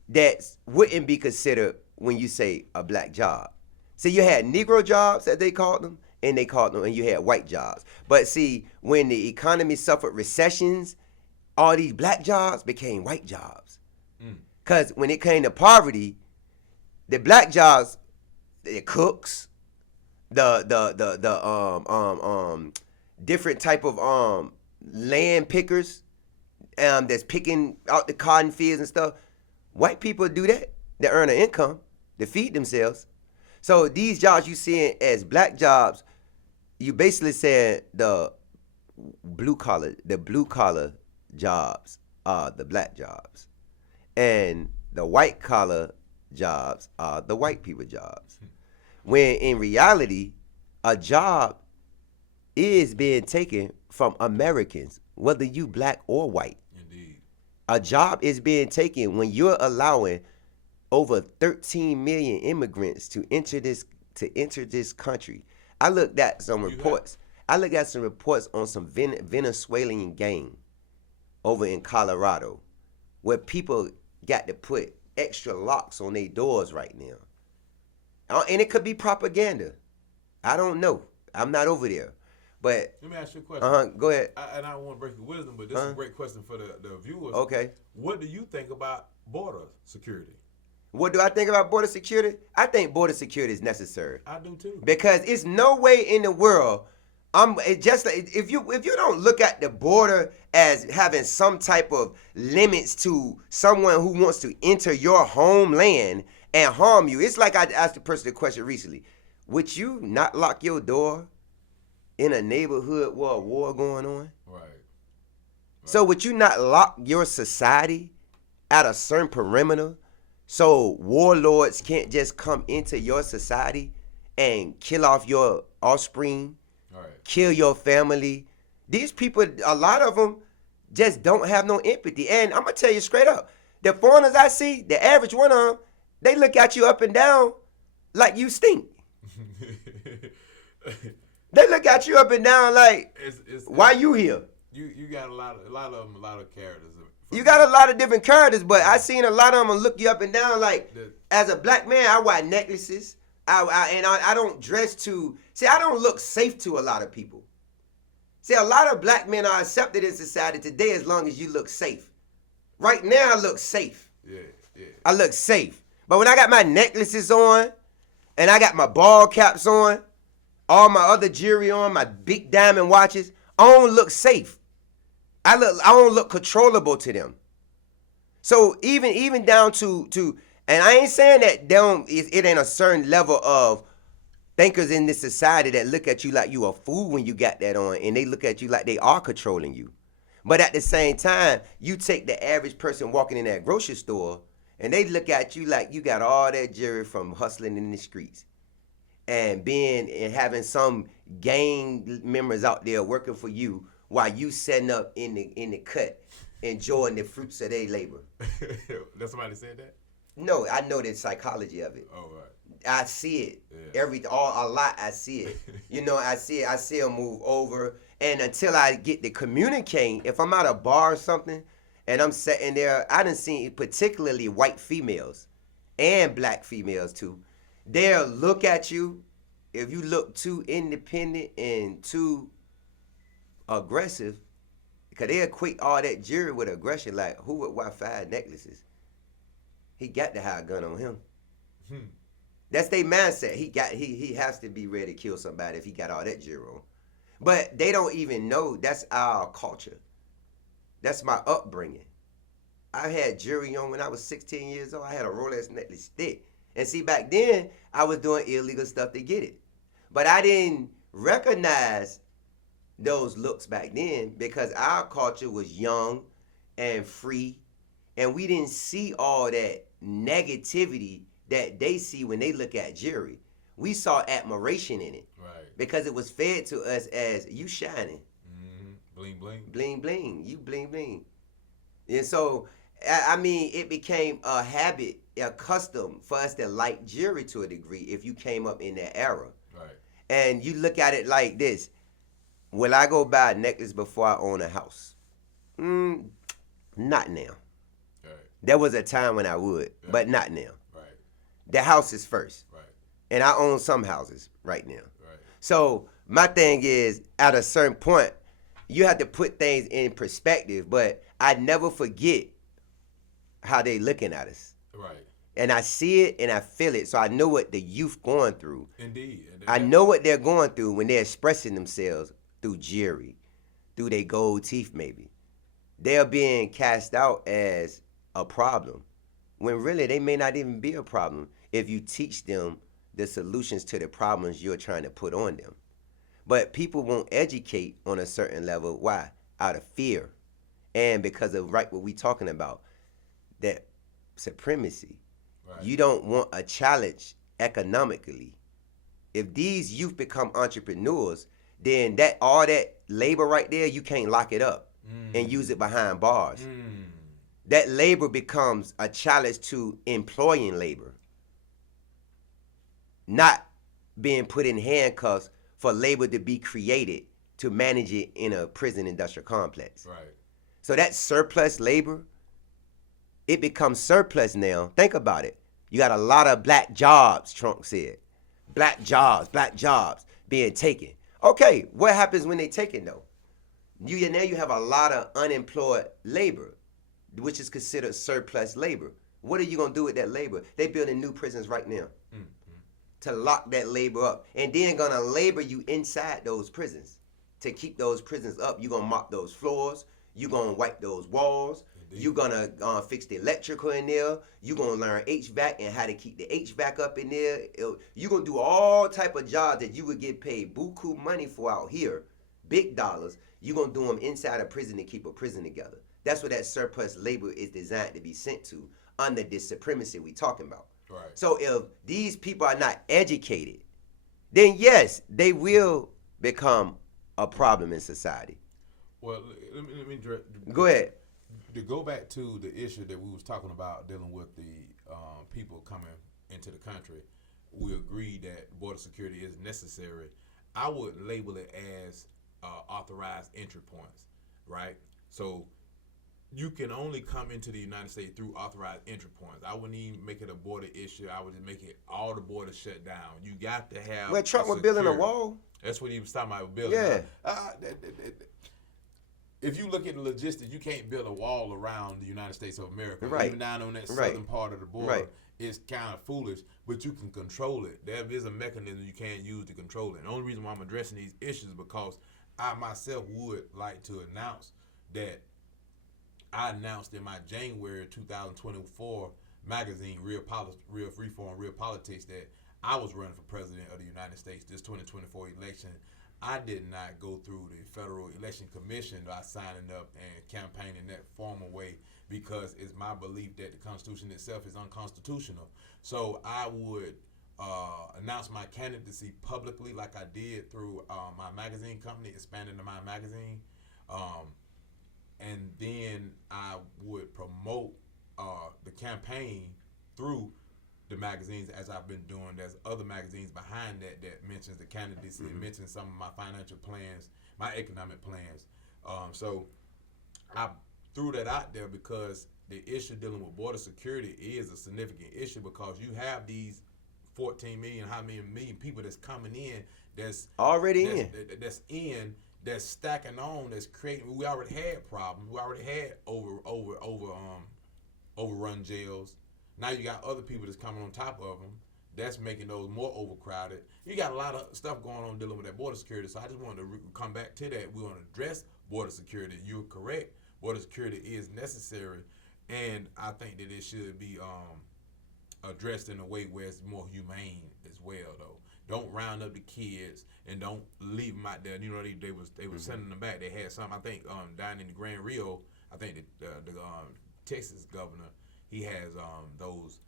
that wouldn't be considered when you say a black job. So you had Negro jobs, that they called them, and you had white jobs. But see, when the economy suffered recessions, all these black jobs became white jobs. Because when it came to poverty, the black jobs, the cooks, the different type of land pickers that's picking out the cotton fields and stuff. White people do that. They earn an income to feed themselves. So these jobs you seeing as black jobs, you basically said the blue collar jobs are the black jobs, and the white collar jobs are the white people jobs. When in reality, a job is being taken from Americans, whether you black or white. Indeed. A job is being taken when you're allowing over 13 million immigrants to enter this country. I looked at some reports. I looked at some reports on some Venezuelan gang over in Colorado, where people got to put extra locks on their doors right now. And it could be propaganda. I don't know. I'm not over there. But let me ask you a question. Go ahead. I don't want to break your wisdom, but this is a great question for the viewers. Okay. What do you think about border security? What do I think about border security? I think border security is necessary. I do too. Because it's no way in the world. It just if you don't look at the border as having some type of limits to someone who wants to enter your homeland and harm you. It's like I asked the person the question recently. Would you not lock your door in a neighborhood where a war going on? Right. So would you not lock your society at a certain perimeter so warlords can't just come into your society and kill off your offspring, kill your family? These people, a lot of them just don't have no empathy. And I'm going to tell you straight up, the foreigners I see, the average one of them, they look at you up and down like you stink. They look at you up and down like, why you here? You got a lot of characters. You got a lot of different characters, but I seen a lot of them look you up and down like, as a black man, I wear necklaces. I don't dress to, I don't look safe to a lot of people. See, a lot of black men are accepted in society today as long as you look safe. Right now, I look safe. Yeah. I look safe. But when I got my necklaces on, and I got my ball caps on, all my other jewelry on, my big diamond watches, I don't look safe. I don't look controllable to them. So even down to and I ain't saying that it ain't a certain level of thinkers in this society that look at you like you a fool when you got that on, and they look at you like they are controlling you. But at the same time, you take the average person walking in that grocery store, and they look at you like you got all that jewelry from hustling in the streets and having some gang members out there working for you while you setting up in the cut, enjoying the fruits of their labor. Does somebody say that? No, I know the psychology of it. Oh, right. I see it. Yeah. A lot. I see it. I see them move over, and until I get to communicating, if I'm at a bar or something, and I'm sitting there, I done seen particularly white females and black females too. They'll look at you if you look too independent and too aggressive, because they equate all that jewelry with aggression. Like, who would wear 5 necklaces? He got to have a gun on him. That's their mindset. He has to be ready to kill somebody if he got all that jewelry on. But they don't even know that's our culture. That's my upbringing. I had jewelry on when I was 16 years old. I had a Rolex necklace stick. And see, back then, I was doing illegal stuff to get it. But I didn't recognize those looks back then because our culture was young and free. And we didn't see all that negativity that they see when they look at jewelry. We saw admiration in it. Right. Because it was fed to us as, you shining. Mm-hmm. Bling, bling. Bling, bling. You bling, bling. And so, I mean, it became a habit, a custom for us to like jewelry to a degree if you came up in that era. Right. And you look at it like this. Will I go buy a necklace before I own a house? Not now. Right. There was a time when I would, but not now. Right. The house is first. Right. And I own some houses right now. Right. So my thing is, at a certain point, you have to put things in perspective, but I never forget how they looking at us. Right. And I see it and I feel it, so I know what the youth going through. Indeed. I know what they're going through when they're expressing themselves through jewelry, through their gold teeth maybe. They're being cast out as a problem, when really they may not even be a problem if you teach them the solutions to the problems you're trying to put on them. But people won't educate on a certain level. Why? Out of fear. And because of what we talking about, that supremacy. Right. You don't want a challenge economically. If these youth become entrepreneurs, then all that labor right there, you can't lock it up and use it behind bars. that labor becomes a challenge to employing labor, not being put in handcuffs for labor to be created to manage it in a prison industrial complex. Right. So that surplus labor, it becomes surplus now. Think about it. You got a lot of black jobs, Trump said. Black jobs being taken. Okay, what happens when they take it though? Now you have a lot of unemployed labor, which is considered surplus labor. What are you gonna do with that labor? They building new prisons right now to lock that labor up, and then gonna labor you inside those prisons to keep those prisons up. You gonna mop those floors. You gonna wipe those walls. Indeed. You gonna fix the electrical in there. You gonna learn HVAC and how to keep the HVAC up in there. You gonna do all type of jobs that you would get paid buku money for out here, big dollars. You gonna do them inside a prison to keep a prison together. That's what that surplus labor is designed to be sent to under this supremacy we talking about. Right. So if these people are not educated, then yes, they will become a problem in society. Well, let me go ahead. To go back to the issue that we was talking about dealing with the people coming into the country, we agree that border security is necessary. I would label it as authorized entry points, right? So you can only come into the United States through authorized entry points. I wouldn't even make it a border issue. I would just make it all the borders shut down. You got to have. Well, Trump was building a wall. That's what he was talking about building. Yeah. If you look at the logistics, you can't build a wall around the United States of America. Right. Even down on that southern part of the border, right. It's kind of foolish, but you can control it. There is a mechanism you can use to control it. And the only reason why I'm addressing these issues is because I myself would like to announce that I announced in my January 2024 magazine, Real Reform, Real Politics, that I was running for president of the United States this 2024 election. I did not go through the Federal Election Commission by signing up and campaigning that formal way, because it's my belief that the Constitution itself is unconstitutional. So I would announce my candidacy publicly, like I did through my magazine company, Expanding the Mind magazine. And then I would promote the campaign through the magazines, as I've been doing. There's other magazines behind that mentions the candidacy, and mentions some of my financial plans, my economic plans. So I threw that out there because the issue dealing with border security is a significant issue, because you have these 14 million, how many million people that's coming in, that's stacking on, that's creating. We already had problems. We already had overrun jails. Now you got other people that's coming on top of them. That's making those more overcrowded. You got a lot of stuff going on dealing with that border security. So I just wanted to come back to that. We want to address border security. You're correct. Border security is necessary, and I think that it should be addressed in a way where it's more humane as well, though. Don't round up the kids and don't leave them out there. You know, they were sending them back. They had some, I think, down in the Grand Rio. I think the Texas governor, he has those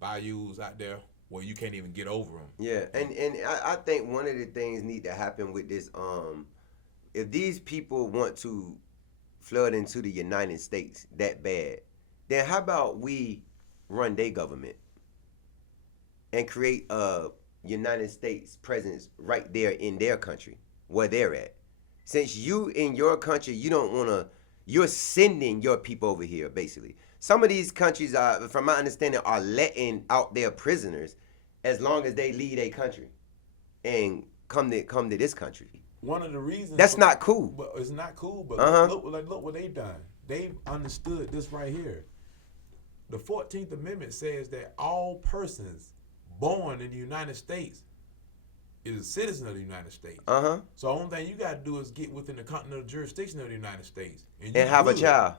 bayous out there where you can't even get over them. Yeah, and I think one of the things need to happen with this, if these people want to flood into the United States that bad, then how about we run their government and create a United States presence right there in their country where they're at? Since you in your country, you don't want to, you're sending your people over here, basically. Some of these countries are, from my understanding, are letting out their prisoners as long as they leave their country and come to this country. One of the reasons that's not cool. But it's not cool. But look what they've done. They've understood this right here. The 14th Amendment says that all persons born in the United States is a citizen of the United States. So the only thing you got to do is get within the continental jurisdiction of the United States and have a child.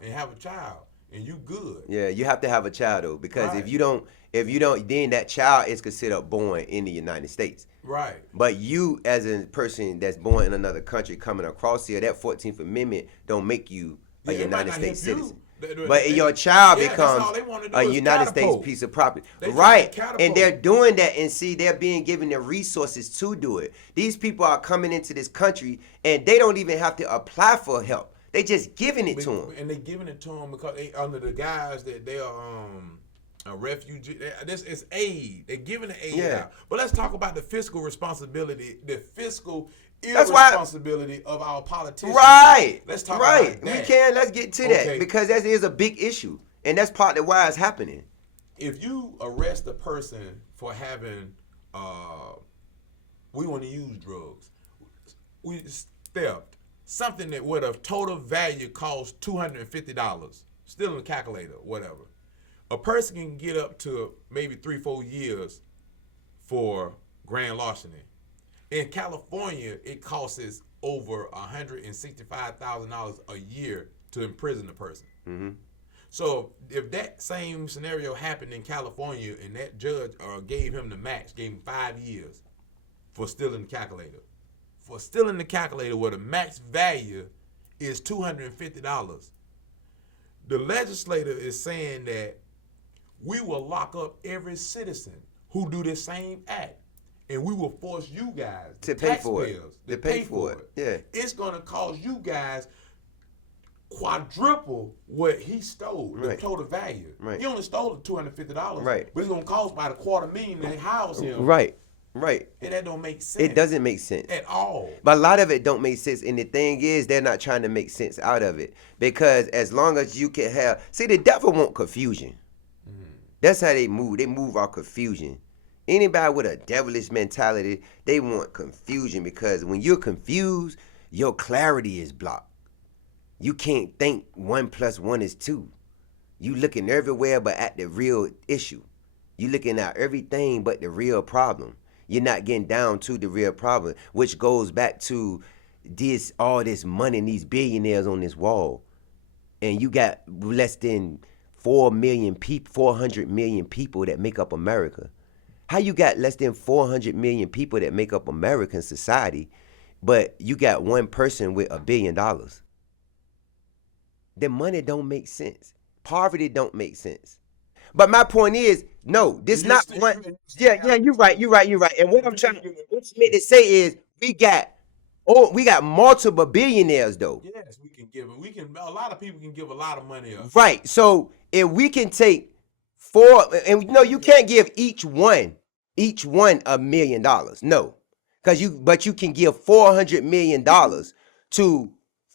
And you good. Yeah, you have to have a child though, because if you don't, then that child is considered born in the United States. Right. But you, as a person that's born in another country coming across here, that 14th Amendment don't make you a United States citizen. But your child becomes a United States piece of property. Right. And they're doing that, and see, they're being given the resources to do it. These people are coming into this country and they don't even have to apply for help. They just giving it to them. And they giving it to them because they under the guise that they are a refugee. This is aid. They're giving the aid out. But let's talk about the fiscal responsibility, the fiscal irresponsibility of our politicians. Right. Let's talk about that. Let's get to that because that is a big issue. And that's partly why it's happening. If you arrest a person for having, we want to use drugs, we theft, something that would have total value cost $250, still in the calculator, whatever. A person can get up to maybe 3-4 years for grand larceny. In California, it costs over $165,000 a year to imprison a person. Mm-hmm. So if that same scenario happened in California and that judge gave him the max, gave him 5 years for stealing the calculator. For stealing the calculator where the max value is $250. The legislator is saying that we will lock up every citizen who do this same act. And we will force you guys, to pay for it. To pay for it. Yeah. It's going to cost you guys quadruple what he stole, the total value. Right. He only stole the $250. Right. But it's going to cost about $250,000 to house him. Right. And that don't make sense. It doesn't make sense. At all. But a lot of it don't make sense. And the thing is, they're not trying to make sense out of it. Because as long as you can have... See, the devil want confusion. That's how they move. They move our confusion. Anybody with a devilish mentality, they want confusion. Because when you're confused, your clarity is blocked. You can't think 1 + 1 is 2. You looking everywhere but at the real issue. You looking at everything but the real problem. You're not getting down to the real problem, which goes back to all this money and these billionaires on this wall. And you got less than 400 million people that make up America. How you got less than 400 million people that make up American society, but you got one person with $1 billion? The money don't make sense. Poverty don't make sense. But my point is, no, this not one. Yeah, you're right. And what I'm trying to say is, we got multiple billionaires though. Yes, a lot of people can give a lot of money up. Right. So if we can take 4, and no, you can't give each one $1 million. No, but you can give $400 million to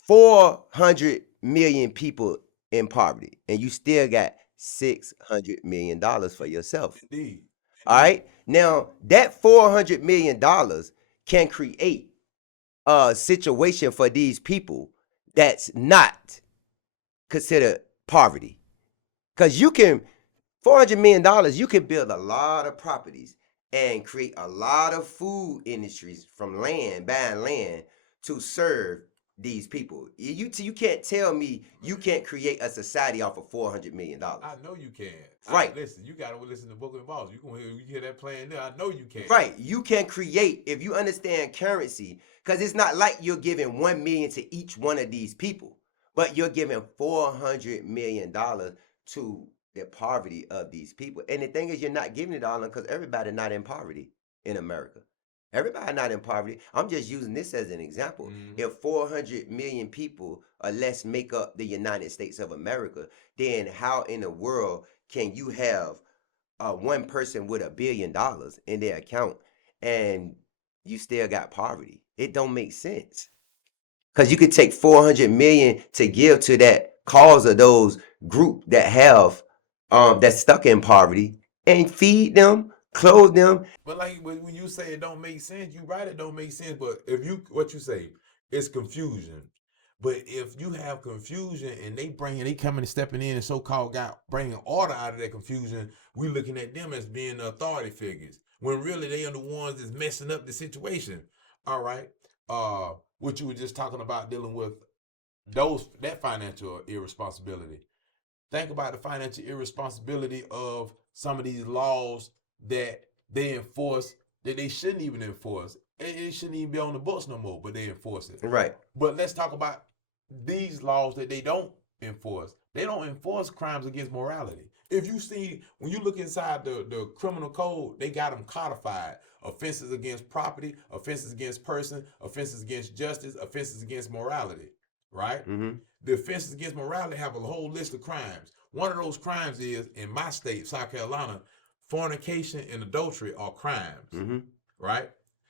400 million people in poverty, and you still got $600 million for yourself. Indeed. All right. Now that $400 million can create a situation for these people that's not considered poverty, because you can $400 million, you can build a lot of properties and create a lot of food industries from buying land to serve these people. You can't tell me you can't create a society off of $400 million. I know you can. Right. Listen, you got to listen to Book of Balls. You hear that playing there. I know you can. Right. You can create, if you understand currency, because it's not like you're giving $1 million to each one of these people, but you're giving $400 million to the poverty of these people. And the thing is, you're not giving it all because everybody not in poverty in America. Everybody not in poverty. I'm just using this as an example. Mm-hmm. If 400 million people or less make up the United States of America, then how in the world can you have one person with $1 billion in their account and you still got poverty? It don't make sense. Because you could take 400 million to give to that cause of those group that have that's stuck in poverty and feed them, clothe them. But like when you say it don't make sense, you right, it don't make sense. But what you say, it's confusion. But if you have confusion and they coming and stepping in and so-called bringing order out of that confusion, we looking at them as being the authority figures, when really they are the ones that's messing up the situation. All right. What you were just talking about dealing with that financial irresponsibility. Think about the financial irresponsibility of some of these laws that they enforce that they shouldn't even enforce. It shouldn't even be on the books no more, but they enforce it. Right. But let's talk about these laws that they don't enforce. They don't enforce crimes against morality. If you see, when you look inside the criminal code, they got them codified. Offenses against property, offenses against person, offenses against justice, offenses against morality. right? The offenses against morality have a whole list of crimes. One of those crimes is, in my state, South Carolina, fornication and adultery are crimes, right?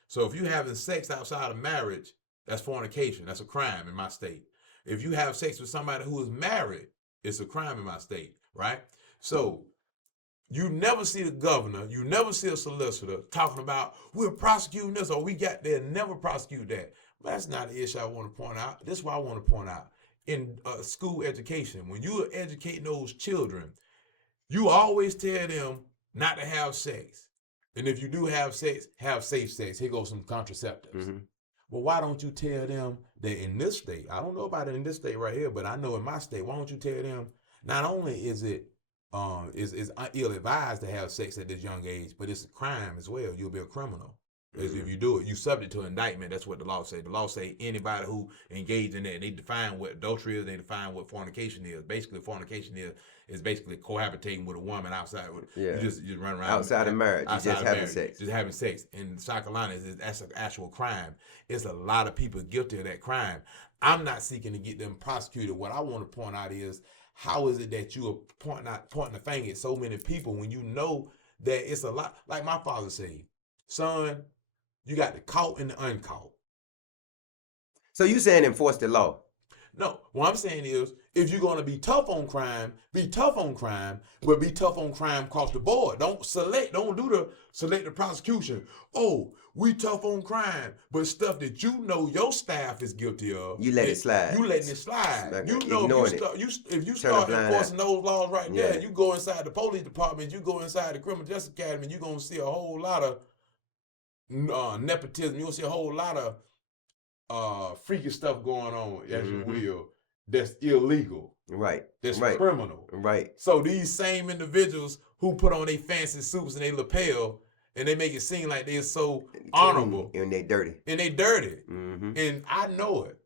So if you having sex outside of marriage, that's fornication. That's a crime in my state. If you have sex with somebody who is married, it's a crime in my state, right? So you never see the governor, you never see a solicitor talking about, we're prosecuting this or we got there, never prosecute that. But that's not the issue I want to point out. This is what I want to point out. In school education, when you are educating those children, you always tell them not to have sex. And if you do have sex, have safe sex. Here goes some contraceptives. Well, why don't you tell them that in this state, I don't know about it in this state right here, but I know in my state, why don't you tell them not only is it is ill-advised to have sex at this young age, but it's a crime as well. You'll be a criminal. If you do it, you subject to indictment. That's what the law say. The law say anybody who engaged in that, they define what adultery is, they define what fornication is. Basically, fornication is basically cohabitating with a woman outside. You just run around outside of marriage. You just having sex. Just having sex. In South Carolina, that's an actual crime. It's a lot of people guilty of that crime. I'm not seeking to get them prosecuted. What I want to point out is, how is it that you are pointing the finger at so many people when you know that it's a lot? Like my father said, son, you got the caught and the uncaught. So you saying enforce the law? No, what I'm saying is, if you're going to be tough on crime, be tough on crime, but be tough on crime across the board. Don't do the selective prosecution. Oh, we tough on crime, but stuff that you know your staff is guilty of, you let it slide. You letting it slide. Like, you know, if you start enforcing those laws right there, you go inside the police department, you go inside the criminal justice academy, you're going to see a whole lot of nepotism. You'll see a whole lot of freaky stuff going on, as you will, that's illegal. Right. That's criminal. Right. So these same individuals who put on their fancy suits and they lapel and they make it seem like they're so honorable. And they dirty. And I know it.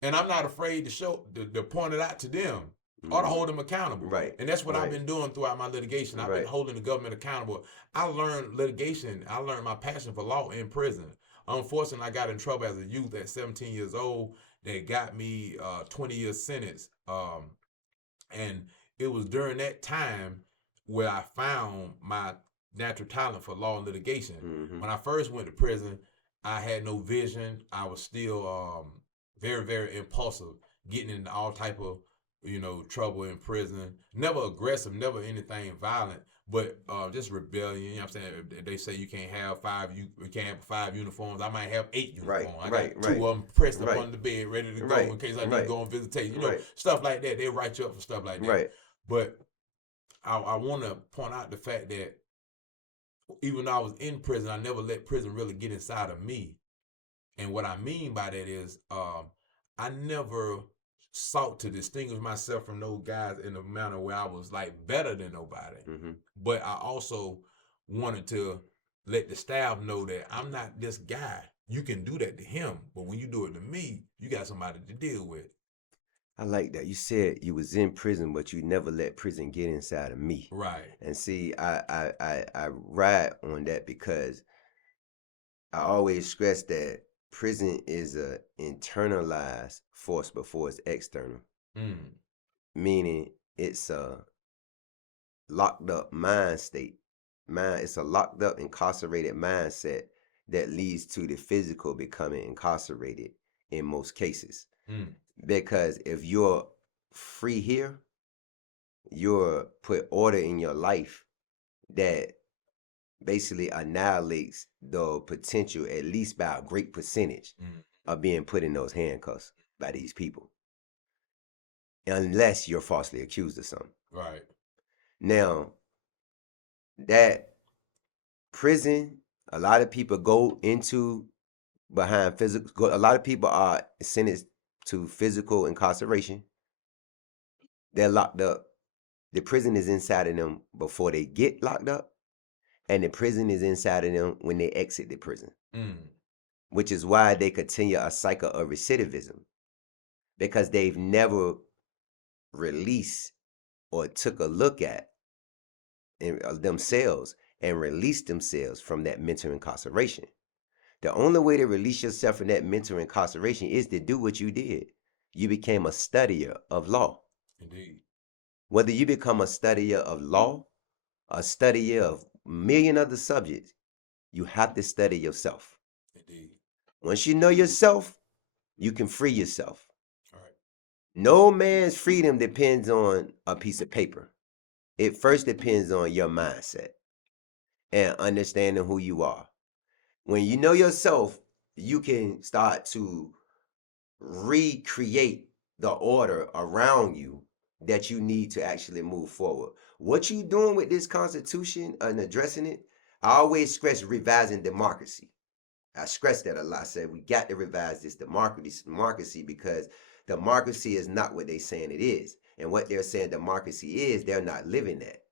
And I'm not afraid to point it out to them or to hold them accountable. Right. And that's what I've been doing throughout my litigation. I've been holding the government accountable. I learned litigation. I learned my passion for law in prison. Unfortunately, I got in trouble as a youth at 17 years old. That got me 20-year sentence. And it was during that time where I found my natural talent for law and litigation. When I first went to prison, I had no vision. I was still very, very impulsive, getting into all type of trouble in prison. Never aggressive, never anything violent, but just rebellion. You know what I'm saying? If they say you can't have five uniforms, I might have 8 uniforms. I got 2 of them pressed up on the bed, ready to go in case I need to go on visitation. Stuff like that. They write you up for stuff like that. Right. But I want to point out the fact that even though I was in prison, I never let prison really get inside of me. And what I mean by that is I never sought to distinguish myself from those guys in a manner where I was like better than nobody. But I also wanted to let the staff know that I'm not this guy. You can do that to him, but when you do it to me, you got somebody to deal with. I like that. You said you was in prison, but you never let prison get inside of me. Right. And see, I ride on that because I always stress that prison is a internalized force before it's external. Meaning it's a locked up mind state. It's a locked up, incarcerated mindset that leads to the physical becoming incarcerated in most cases. Because if you're free here, you're put order in your life that basically annihilates the potential, at least by a great percentage, of being put in those handcuffs by these people. Unless you're falsely accused of something. Right. Now, that prison, a lot of people go into behind physical, a lot of people are sentenced to physical incarceration. They're locked up. The prison is inside of them before they get locked up, and the prison is inside of them when they exit the prison. Which is why they continue a cycle of recidivism, because they've never released or took a look at themselves and released themselves from that mental incarceration. The only way to release yourself from that mental incarceration is to do what you did. you became a studier of law. Indeed. Whether you become a studier of law, a studier of a million other subjects, you have to study yourself. Indeed. Once you know yourself, you can free yourself. All right. No man's freedom depends on a piece of paper. It first depends on your mindset and understanding who you are. When you know yourself, you can start to recreate the order around you that you need to actually move forward. What you doing with this Constitution and addressing it, I always stress revising democracy. I stress that a lot. I said we got to revise this democracy because democracy is not what they're saying it is. And what they're saying democracy is, they're not living that.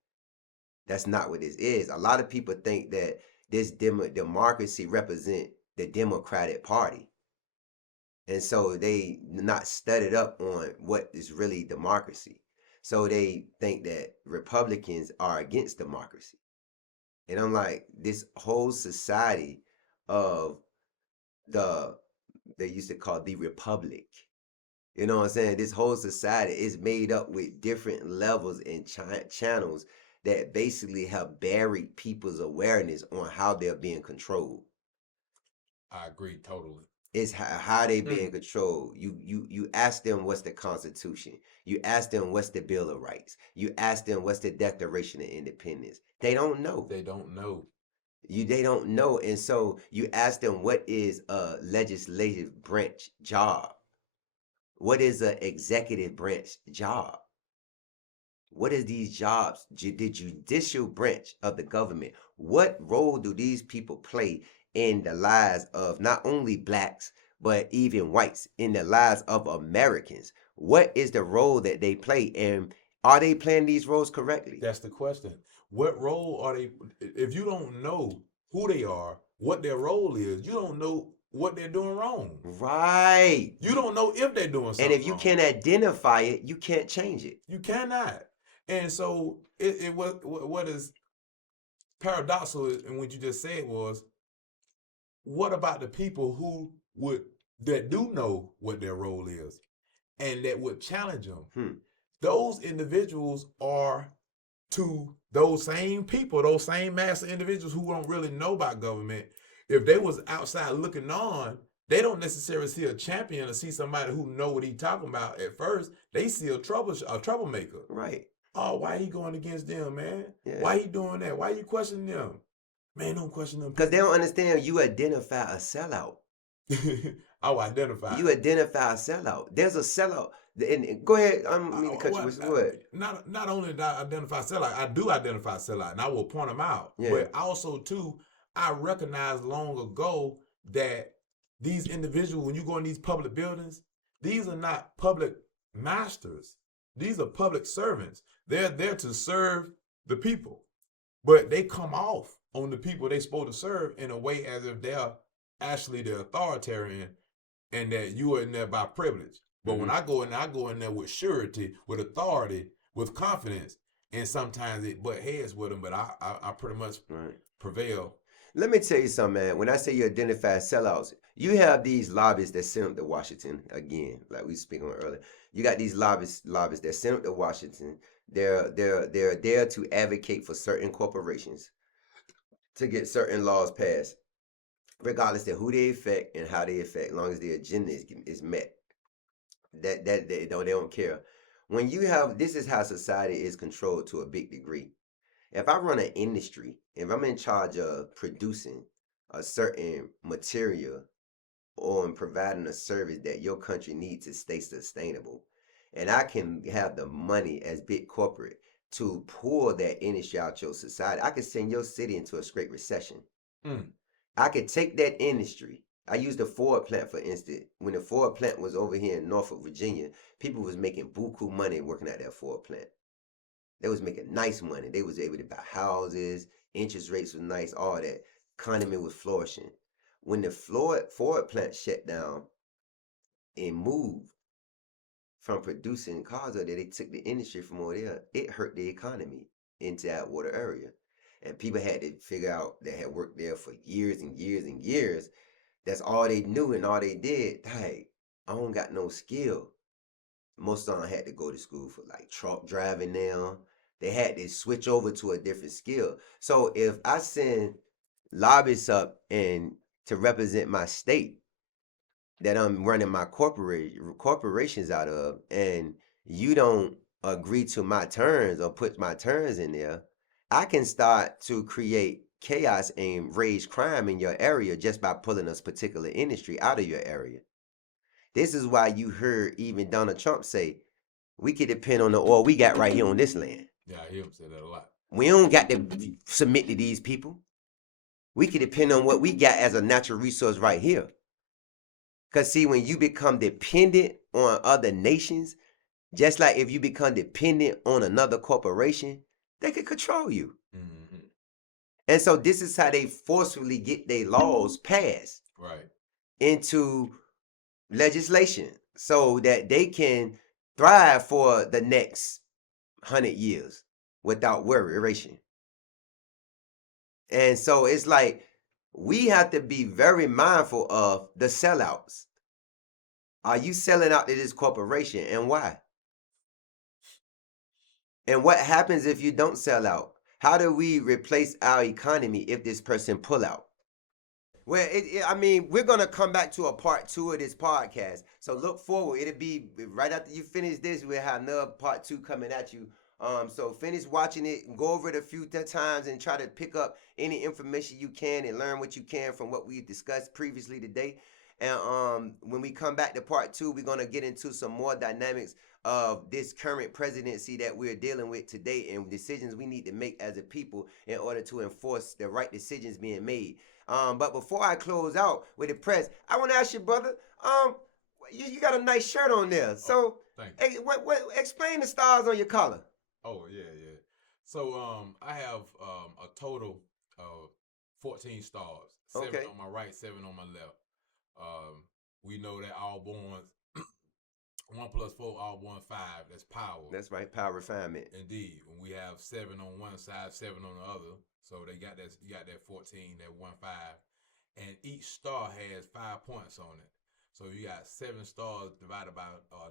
That's not what this is. A lot of people think that this democracy represent the Democratic Party. And so they not studied up on what is really democracy. So they think that Republicans are against democracy. And I'm like, this whole society of they used to call the Republic. You know what I'm saying? This whole society is made up with different levels and channels that basically have buried people's awareness on how they're being controlled. I agree totally. It's how they being controlled. You ask them what's the Constitution. You ask them what's the Bill of Rights. You ask them what's the Declaration of Independence. They don't know. They don't know. They don't know. And so you ask them what is a legislative branch job? What is an executive branch job? What is these jobs? The judicial branch of the government. What role do these people play in the lives of not only blacks, but even whites, in the lives of Americans? What is the role that they play? And are they playing these roles correctly? That's the question. What role are they? If you don't know who they are, what their role is, you don't know what they're doing wrong. Right. You don't know if they're doing something And if you wrong. can't identify it, you can't change it. You cannot. And so what is paradoxical in what you just said was, what about the people that do know what their role is and that would challenge them? Those individuals are to those same people, those same master individuals who don't really know about government. If they was outside looking on, they don't necessarily see a champion or see somebody who know what he talking about at first. They see a troublemaker. Right. Oh, why he going against them, man? Yeah. Why he doing that? Why you questioning them? Man, don't question them. Because they don't understand you identify a sellout. Oh, identify. You identify a sellout. There's a sellout. And go ahead. I don't mean to cut you. What's the word? Not only do I identify sellout, I do identify sellout, and I will point them out. Yeah. But also, too, I recognized long ago that these individuals, when you go in these public buildings, these are not public masters. These are public servants. They're there to serve the people. But they come off on the people they're supposed to serve in a way as if they're actually the authoritarian and that you are in there by privilege. But when I go in there with surety, with authority, with confidence, and sometimes it butt heads with them, but I pretty much prevail. Let me tell you something, man. When I say you identify sellouts, you have these lobbyists that sent up to Washington again, like we speak on earlier. You got these lobbyists that sent up to Washington. They're there to advocate for certain corporations to get certain laws passed, regardless of who they affect and how they affect, as long as the agenda is met. That they don't care. When you have, this is how society is controlled to a big degree. If I run an industry, if I'm in charge of producing a certain material or in providing a service that your country needs to stay sustainable, and I can have the money as big corporate to pull that industry out your society, I could send your city into a straight recession. I could take that industry. I used the Ford plant, for instance. When the Ford plant was over here in Norfolk, Virginia, people was making buku money working at that Ford plant. They was making nice money. They was able to buy houses, interest rates was nice, all that. Economy was flourishing. When the Ford plant shut down and moved from producing cars over there, they took the industry from over there. It hurt the economy into that water area. And people had to figure out, they had worked there for years and years and years. That's all they knew and all they did. Hey, I don't got no skill. Most of them had to go to school for like truck driving now. They had to switch over to a different skill. So if I send lobbyists up and to represent my state that I'm running my corporations out of, and you don't agree to my terms or put my terms in there, I can start to create chaos and raise crime in your area just by pulling a particular industry out of your area. This is why you heard even Donald Trump say, we can depend on the oil we got right here on this land. Yeah, I hear him say that a lot. We don't got to submit to these people. We can depend on what we got as a natural resource right here. Because see, when you become dependent on other nations, just like if you become dependent on another corporation, they can control you. Mm-hmm. And so this is how they forcefully get their laws passed Right. into legislation so that they can thrive for the next 100 years without worry. And so it's like we have to be very mindful of the sellouts. Are you selling out to this corporation, and why? And what happens if you don't sell out? How do we replace our economy if this person pull out? Well, I mean, we're going to come back to a part 2 of this podcast. So look forward. It'll be right after you finish this, we'll have another part 2 coming at you. So finish watching it, go over it a few times and try to pick up any information you can and learn what you can from what we discussed previously today. And when we come back to part 2, we're going to get into some more dynamics of this current presidency that we're dealing with today and decisions we need to make as a people in order to enforce the right decisions being made. But before I close out with the press, I want to ask you, brother, you got a nice shirt on there. So Thank you. Explain the stars on your collar. Oh, yeah. So I have a total of 14 stars. 7 on my right, 7 on my left. We know that all borns 1 + 4, all born 5. That's power. That's right, power refinement. Indeed. When we have 7 on one side, 7 on the other. So they got that. You got that 14, that 1, 5, and each star has 5 points on it. So you got 7 stars divided by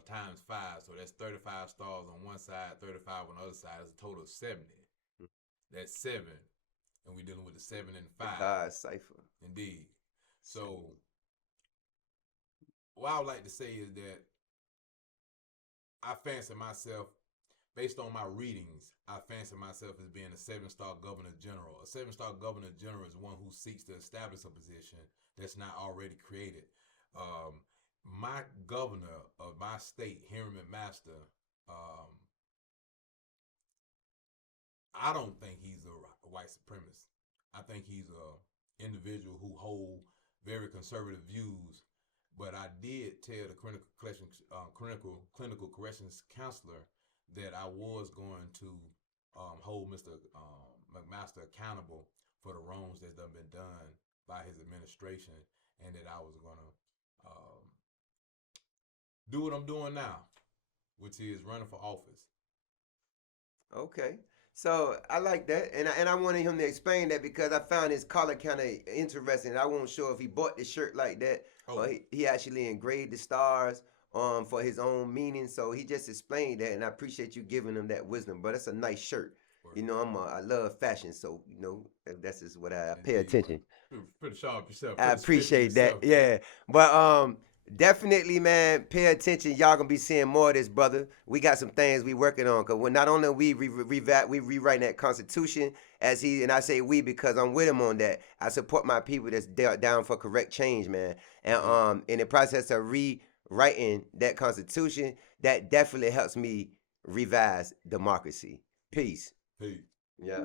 times 5. So that's 35 stars on one side, 35 on the other side. It's a total of 70. That's 7, and we're dealing with the 7 and 5. Cipher. Indeed. So what I would like to say is that I fancy myself, based on my readings, I fancy myself as being a 7-star governor general. A 7-star governor general is one who seeks to establish a position that's not already created. My governor of my state, Henry McMaster, I don't think he's a white supremacist. I think he's an individual who holds very conservative views. But I did tell the clinical corrections counselor that I was going to hold Mr. McMaster accountable for the wrongs that's been done by his administration, and that I was going to do what I'm doing now, which is running for office. Okay. So I like that, and I wanted him to explain that because I found his collar kind of interesting. I wasn't sure if he bought the shirt like that, or he actually engraved the stars for his own meaning. So he just explained that, and I appreciate you giving him that wisdom. But it's a nice shirt. You know, I love fashion, so you know that's just what I pay attention. Pretty sharp yourself. I appreciate that. Yeah, but definitely, man, pay attention. Y'all gonna be seeing more of this, brother. We got some things we working on, because not only we rewriting that Constitution, as he, and I say we because I'm with him on that. I support my people that's down for correct change, man. And in the process of rewriting that Constitution, that definitely helps me revise democracy. Peace. Yeah.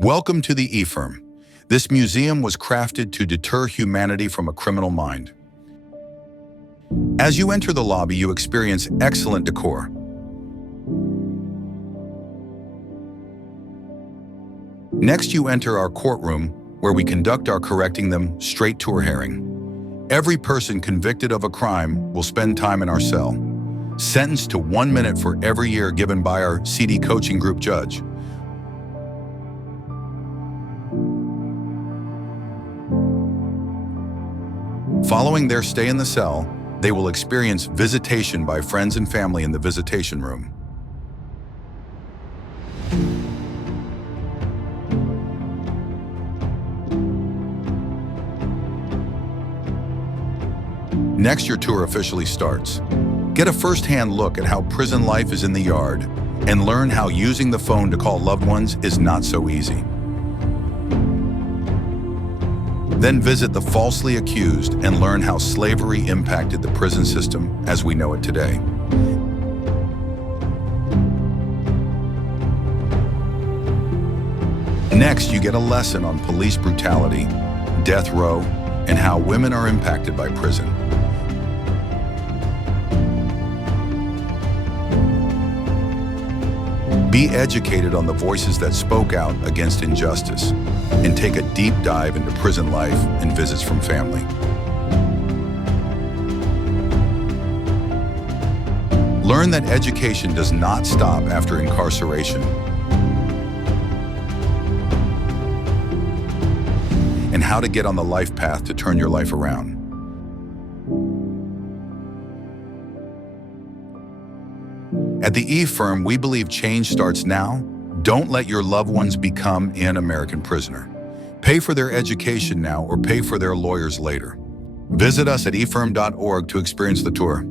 Welcome to the E-Firm. This museum was crafted to deter humanity from a criminal mind. As you enter the lobby, you experience excellent decor. Next, you enter our courtroom, where we conduct our correcting them straight to a hearing. Every person convicted of a crime will spend time in our cell, sentenced to 1 minute for every year given by our CD coaching group judge. Following their stay in the cell, They will experience visitation by friends and family in the visitation room. Next, your tour officially starts. Get a first-hand look at how prison life is in the yard and learn how using the phone to call loved ones is not so easy. Then visit the falsely accused and learn how slavery impacted the prison system as we know it today. Next, you get a lesson on police brutality, death row, and how women are impacted by prison. Be educated on the voices that spoke out against injustice, and take a deep dive into prison life and visits from family. Learn that education does not stop after incarceration, and how to get on the life path to turn your life around. At the E-Firm, we believe change starts now. Don't let your loved ones become an American prisoner. Pay for their education now or pay for their lawyers later. Visit us at efirm.org to experience the tour.